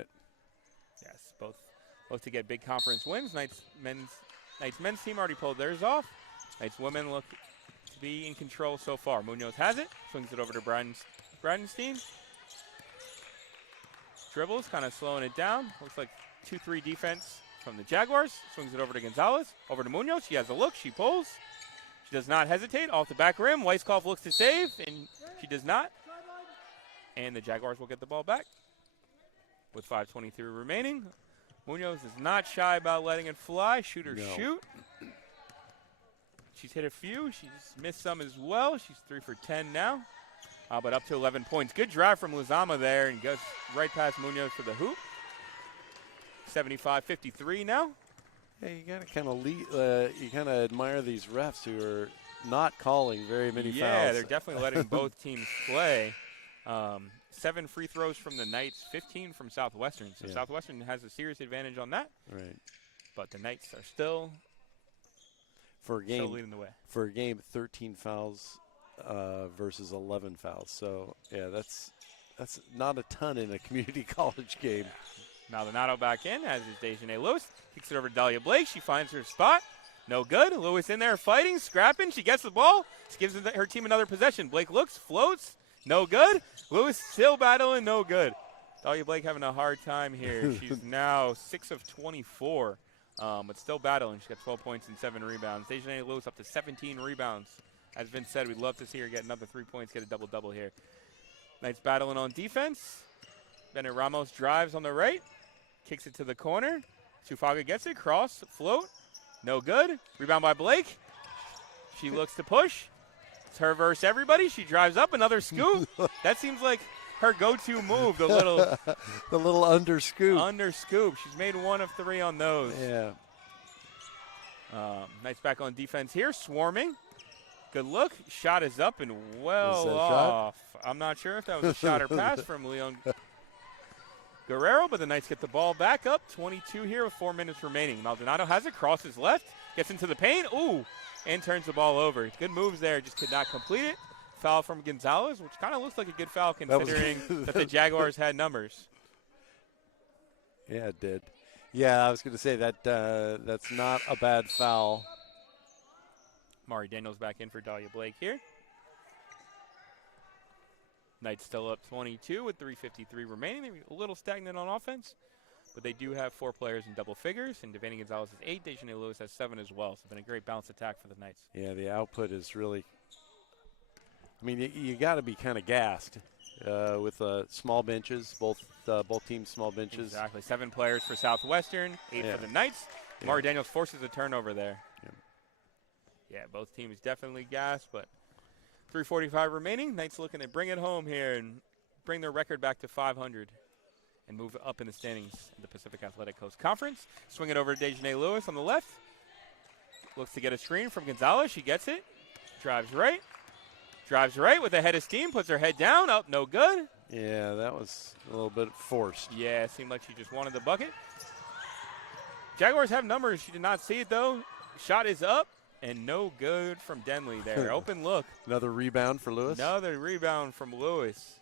it. Yes, both to get big conference wins. Knights men's team already pulled theirs off. Knights women look to be in control so far. Munoz has it, swings it over to Bradenstein. Dribbles, kind of slowing it down. Looks like 2-3 defense from the Jaguars. Swings it over to Gonzalez. Over to Munoz. She has a look. She pulls. She does not hesitate. Off the back rim. Weisskopf looks to save, and she does not. And the Jaguars will get the ball back with 5:23 remaining. Munoz is not shy about letting it fly. Shoot or shoot. She's hit a few. She's missed some as well. She's 3 for 10 now, but up to 11 points. Good drive from Luzama there, and goes right past Munoz for the hoop. 75-53 now. Yeah, you gotta kind of admire these refs who are not calling very many fouls. Yeah, they're definitely letting both teams play. 7 free throws from the Knights, 15 from Southwestern. So Southwestern has a serious advantage on that. Right. But the Knights are still leading the way. For a game, 13 fouls versus 11 fouls. So yeah, that's not a ton in a community college game. Maldonado back in, as is Dejanay Lewis. Kicks it over to Dahlia Blake. She finds her spot. No good. Lewis in there fighting, scrapping. She gets the ball. She gives her team another possession. Blake looks, floats. No good. Lewis still battling. No good. Dahlia Blake having a hard time here. She's now 6 of 24, but still battling. She's got 12 points and 7 rebounds. Dejanay Lewis up to 17 rebounds. As Vince said, we'd love to see her get another 3 points, get a double-double here. Knights battling on defense. Bennett Ramos drives on the right. Kicks it to the corner. Sufaga gets it. Cross. Float. No good. Rebound by Blake. She looks to push. It's her versus everybody. She drives up. Another scoop. That seems like her go-to move. The little under scoop. Under scoop. She's made 1 of 3 on those. Yeah. Nice back on defense here. Swarming. Good look. Shot is up and well off. I'm not sure if that was a shot or pass from Leon Guerrero, but the Knights get the ball back up. 22 here with 4 minutes remaining. Maldonado has it, crosses left, gets into the paint, and turns the ball over. Good moves there, just could not complete it. Foul from Gonzalez, which kind of looks like a good foul considering that the Jaguars had numbers. Yeah, it did. Yeah, I was going to say that's not a bad foul. Mari Daniels back in for Dahlia Blake here. Knights still up 22 with 3:53 remaining. They're a little stagnant on offense, but they do have 4 players in double figures, and Devani Gonzalez has 8. Dejanay Lewis has 7 as well. So it's been a great balanced attack for the Knights. Yeah, the output is really – I mean, you got to be kind of gassed with small benches, both teams small benches. Exactly. 7 players for Southwestern, 8 for the Knights. Yeah. Mari Daniels forces a turnover there. Yeah, both teams definitely gassed, but 3:45 remaining. Knights looking to bring it home here and bring their record back to 500 and move up in the standings in the Pacific Athletic Coast Conference. Swing it over to Dejanay Lewis on the left. Looks to get a screen from Gonzalez. She gets it. Drives right. Drives right with a head of steam. Puts her head down. Up, no good. Yeah, that was a little bit forced. Yeah, it seemed like she just wanted the bucket. Jaguars have numbers. She did not see it, though. Shot is up, and no good from Denley there. Open look. Another rebound for Lewis. Another rebound from Lewis.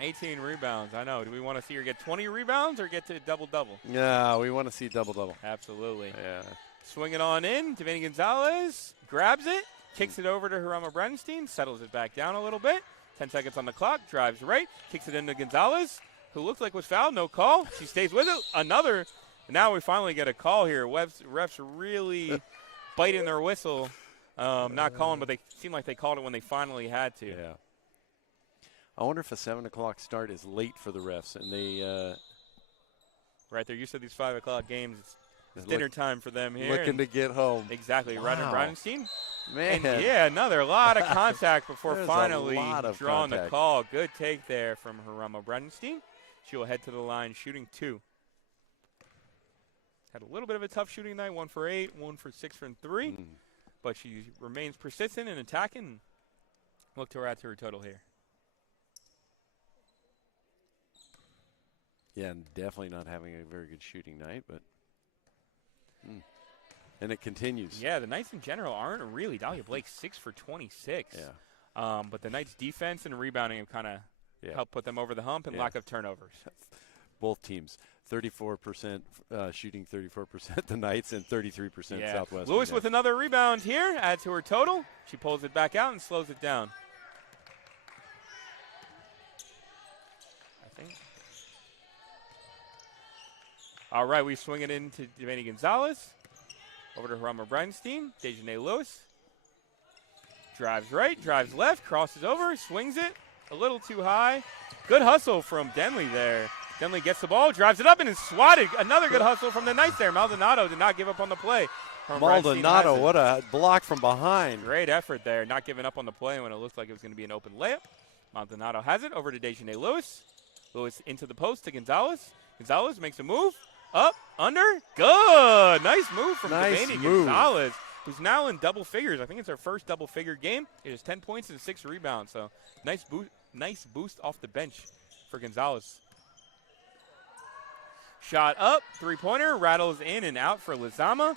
18 rebounds. I know. Do we want to see her get 20 rebounds or get to double-double? Yeah, we want to see double-double. Absolutely. Yeah. Swing it on in. Devaney Gonzalez grabs it, kicks it over to Harama Brenstein, settles it back down a little bit. 10 seconds on the clock. Drives right, kicks it into Gonzalez, who looked like was fouled. No call. She stays with it. Another. Now we finally get a call here. Refs really biting their whistle. Not calling, but they seem like they called it when they finally had to. Yeah. I wonder if a 7 o'clock start is late for the refs, and they right there. You said these 5 o'clock games. It's dinner time for them here. Looking to get home. Exactly. Wow. Ryder Bronstein. Man. And yeah, another lot of contact before There's finally a lot of drawing contact. the call. Good take there from Harama Brenstein. She will head to the line shooting 2. Had a little bit of a tough shooting night, 1 for 8, 1 for 6 from 3. But she remains persistent in attacking. Look to her add to her total here. Yeah, and definitely not having a very good shooting night, but and it continues. Yeah, the Knights in general aren't really. Dahlia Blake 6 for 26. Yeah. But the Knights' defense and rebounding have kind of helped put them over the hump and lack of turnovers. Both teams, 34% shooting, 34% the Knights, and 33% Southwestern. Lewis with another rebound here, add to her total. She pulls it back out and slows it down. I think. All right, we swing it into Devaney Gonzalez. Over to Harama Brenstein. Dejanay Lewis. Drives right, drives left, crosses over, swings it. A little too high. Good hustle from Denley there. Denley gets the ball, drives it up, and is swatted. Another good hustle from the Knights there. Maldonado did not give up on the play. Maldonado, what a block from behind. Great effort there, not giving up on the play when it looked like it was going to be an open layup. Maldonado has it over to Dejanay Lewis. Lewis into the post to Gonzalez. Gonzalez makes a move. Up, under, good. Nice move from Devaney Gonzalez, who's now in double figures. I think it's her first double-figure game. It is 10 points and 6 rebounds. So nice boost off the bench for Gonzalez. Shot up, three-pointer, rattles in and out for Lizama.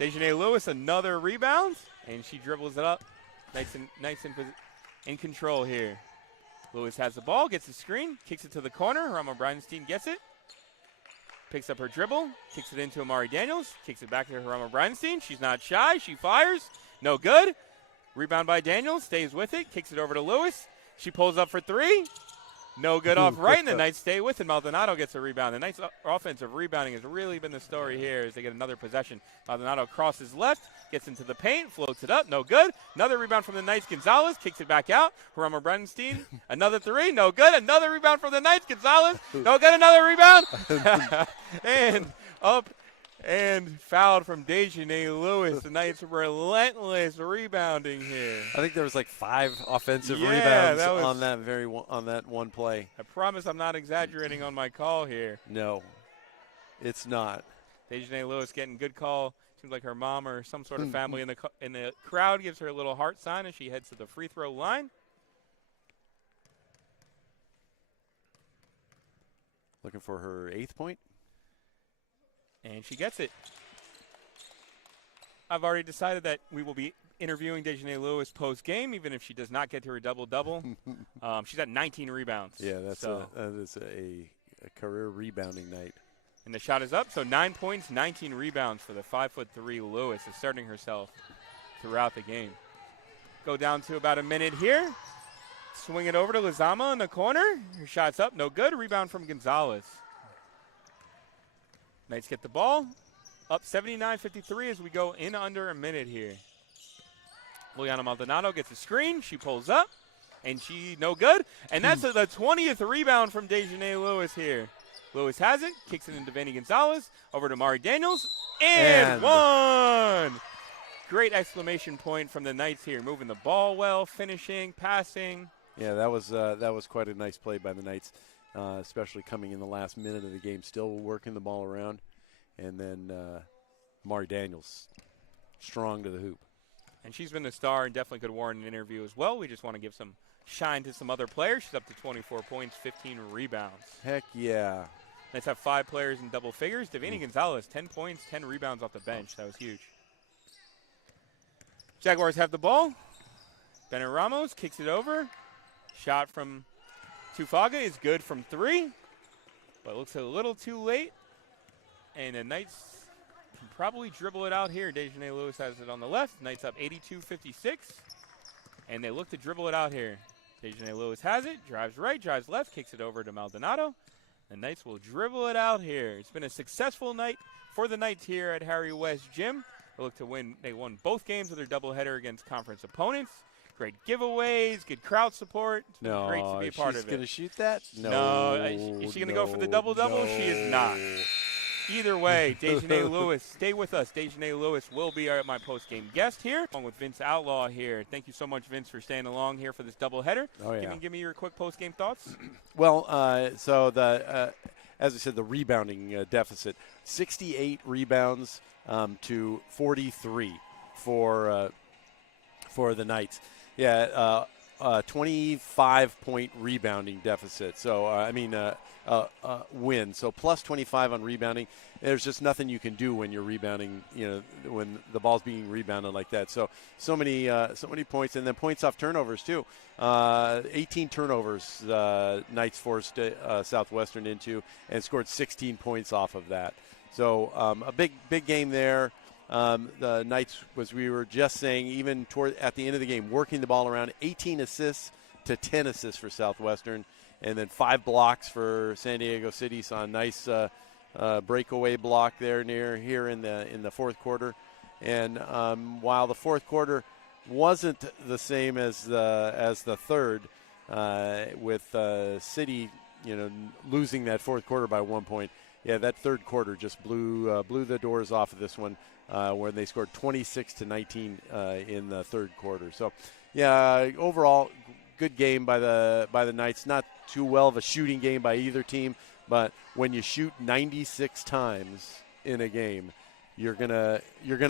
Dejanay Lewis, another rebound, and she dribbles it up. Nice in control here. Lewis has the ball, gets the screen, kicks it to the corner. Harama Brenstein gets it. Picks up her dribble, kicks it into Amari Daniels, kicks it back to Harama Brenstein. She's not shy, she fires. No good. Rebound by Daniels, stays with it, kicks it over to Lewis. She pulls up for 3. No good off right, and the Knights stay with it. Maldonado gets a rebound. The Knights' offensive rebounding has really been the story here as they get another possession. Maldonado crosses left, gets into the paint, floats it up, no good. Another rebound from the Knights. Gonzalez kicks it back out. Harama Brenstein, another 3, no good. Another rebound from the Knights. Gonzalez, no good. Another rebound. And up and fouled from Dejanay Lewis. The Knights relentless rebounding here. I think there was like 5 offensive rebounds on that one play. I promise I'm not exaggerating on my call here. No, it's not. Dejanay Lewis getting good call. Seems like her mom or some sort of family in the crowd gives her a little heart sign as she heads to the free throw line. Looking for her 8th point. And she gets it. I've already decided that we will be interviewing Dejanay Lewis post-game, even if she does not get to her double-double. She's at 19 rebounds. Yeah, that is a career rebounding night. And the shot is up, so 9 points, 19 rebounds for the 5'3" Lewis, asserting herself throughout the game. Go down to about a minute here. Swing it over to Lizama in the corner. Her shot's up, no good. Rebound from Gonzalez. Knights get the ball. Up 79-53 as we go in under a minute here. Liliana Maldonado gets a screen. She pulls up, and she no good. And that's the 20th rebound from Dejanay Lewis here. Lewis has it, kicks it into Devaney Gonzalez, over to Mari Daniels, and one! Great exclamation point from the Knights here, moving the ball well, finishing, passing. Yeah, that was quite a nice play by the Knights. Especially coming in the last minute of the game, still working the ball around. And then Mari Daniels, strong to the hoop. And she's been the star and definitely could warrant an interview as well. We just want to give some shine to some other players. She's up to 24 points, 15 rebounds. Heck yeah. Knights have 5 players in double figures. Davini Gonzalez, 10 points, 10 rebounds off the bench. That was huge. Jaguars have the ball. Bennett Ramos kicks it over. Shot from Tufaga is good from 3, but looks a little too late. And the Knights can probably dribble it out here. Dejanay Lewis has it on the left. Knights up 82-56, and they look to dribble it out here. Dejanay Lewis has it, drives right, drives left, kicks it over to Maldonado. The Knights will dribble it out here. It's been a successful night for the Knights here at Harry West Gym. They look to win. They won both games of their doubleheader against conference opponents. Great giveaways, good crowd support. It's been great to be a part of it. She's going to shoot that? No. Is she going to go for the double-double? She is not. Either way, Dejanay Lewis, stay with us. Dejanay Lewis will be my post-game guest here, along with Vince Outlaw here. Thank you so much, Vince, for staying along here for this doubleheader. Oh, yeah. Can you give me your quick post-game thoughts? Well, so as I said, the rebounding deficit, 68 rebounds to 43 for the Knights. Yeah, 25-point rebounding deficit. So, win. So plus 25 on rebounding. There's just nothing you can do when you're rebounding, when the ball's being rebounded like that. So many points. And then points off turnovers, too. 18 turnovers Knights forced Southwestern into and scored 16 points off of that. So a big game there. The Knights, as we were just saying, even at the end of the game, working the ball around, 18 assists to 10 assists for Southwestern, and then 5 blocks for San Diego City. Saw a nice breakaway block there here in the fourth quarter. And while the fourth quarter wasn't the same as the third, with City, losing that fourth quarter by 1 point. Yeah, that third quarter just blew the doors off of this one, where they scored 26-19 in the third quarter. So, yeah, overall, good game by the Knights. Not too well of a shooting game by either team, but when you shoot 96 times in a game, you're gonna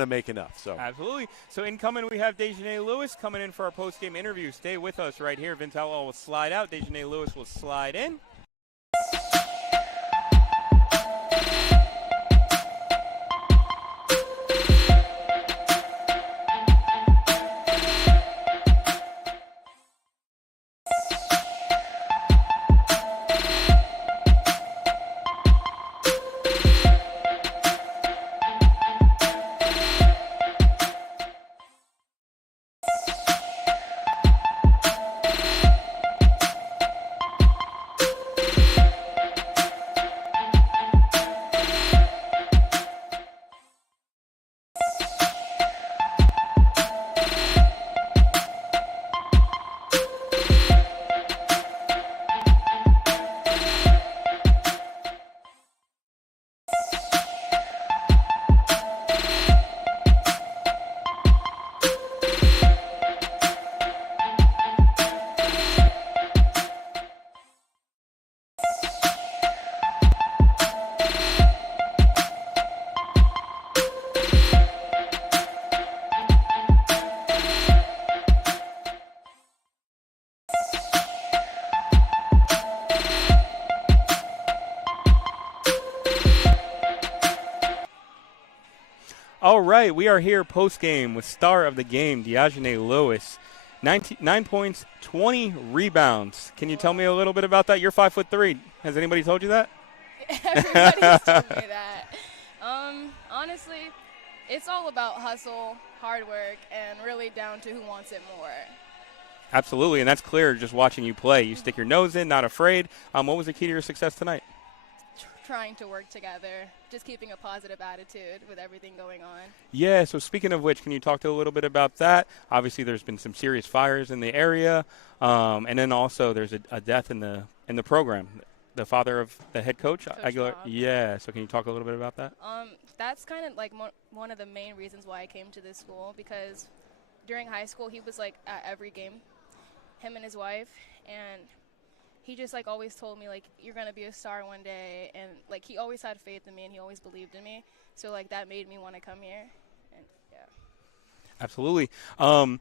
make enough. So absolutely. So incoming, we have Dejanay Lewis coming in for our post-game interview. Stay with us right here. Vince Outlaw will slide out. Dejanay Lewis will slide in. All right, we are here post-game with star of the game, Dejanay Lewis. 9 points, 20 rebounds. Can you tell me a little bit about that? You're 5'3". Has anybody told you that? Everybody's told me that. Honestly, it's all about hustle, hard work, and really down to who wants it more. Absolutely, and that's clear just watching you play. You stick your nose in, not afraid. What was the key to your success tonight? Trying to work together, just keeping a positive attitude with everything going on. Yeah, so speaking of which, can you talk a little bit about that? Obviously, there's been some serious fires in the area, and then also there's a death in the program. The father of the head coach, Aguilar. Yeah, so can you talk a little bit about that? That's kind of like one of the main reasons why I came to this school, because during high school he was like at every game, him and his wife, and he just like always told me like, you're gonna be a star one day, and like he always had faith in me and he always believed in me. So like that made me want to come here, and yeah. Absolutely. This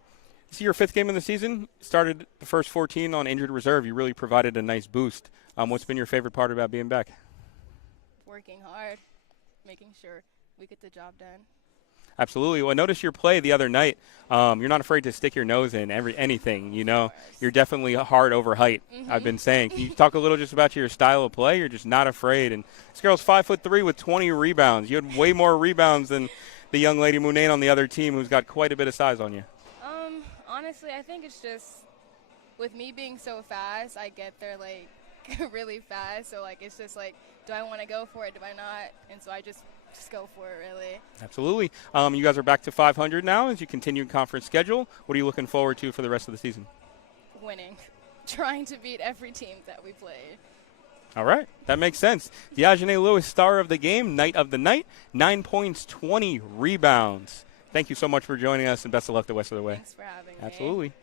is your 5th game of the season. Started the first 14 on injured reserve. You really provided a nice boost. What's been your favorite part about being back? working hard, making sure we get the job done. Absolutely. Well, I noticed your play the other night. You're not afraid to stick your nose in anything, you know. You're definitely hard over height, I've been saying. Can you talk a little just about your style of play? You're just not afraid. And this girl's 5'3" with 20 rebounds. You had way more rebounds than the young lady Munain on the other team, who's got quite a bit of size on you. Honestly, I think it's just with me being so fast, I get there like really fast. So like it's just like, do I want to go for it? Do I not? And so I just go for it, really. Absolutely. You guys are back to 500 now as you continue conference schedule. What are you looking forward to for the rest of the season? Winning. Trying to beat every team that we play. All right. That makes sense. Diogene Lewis, star of the game, night of the night, 9 points, 20 rebounds. Thank you so much for joining us, and best of luck the rest of the way. Thanks for having me. Absolutely.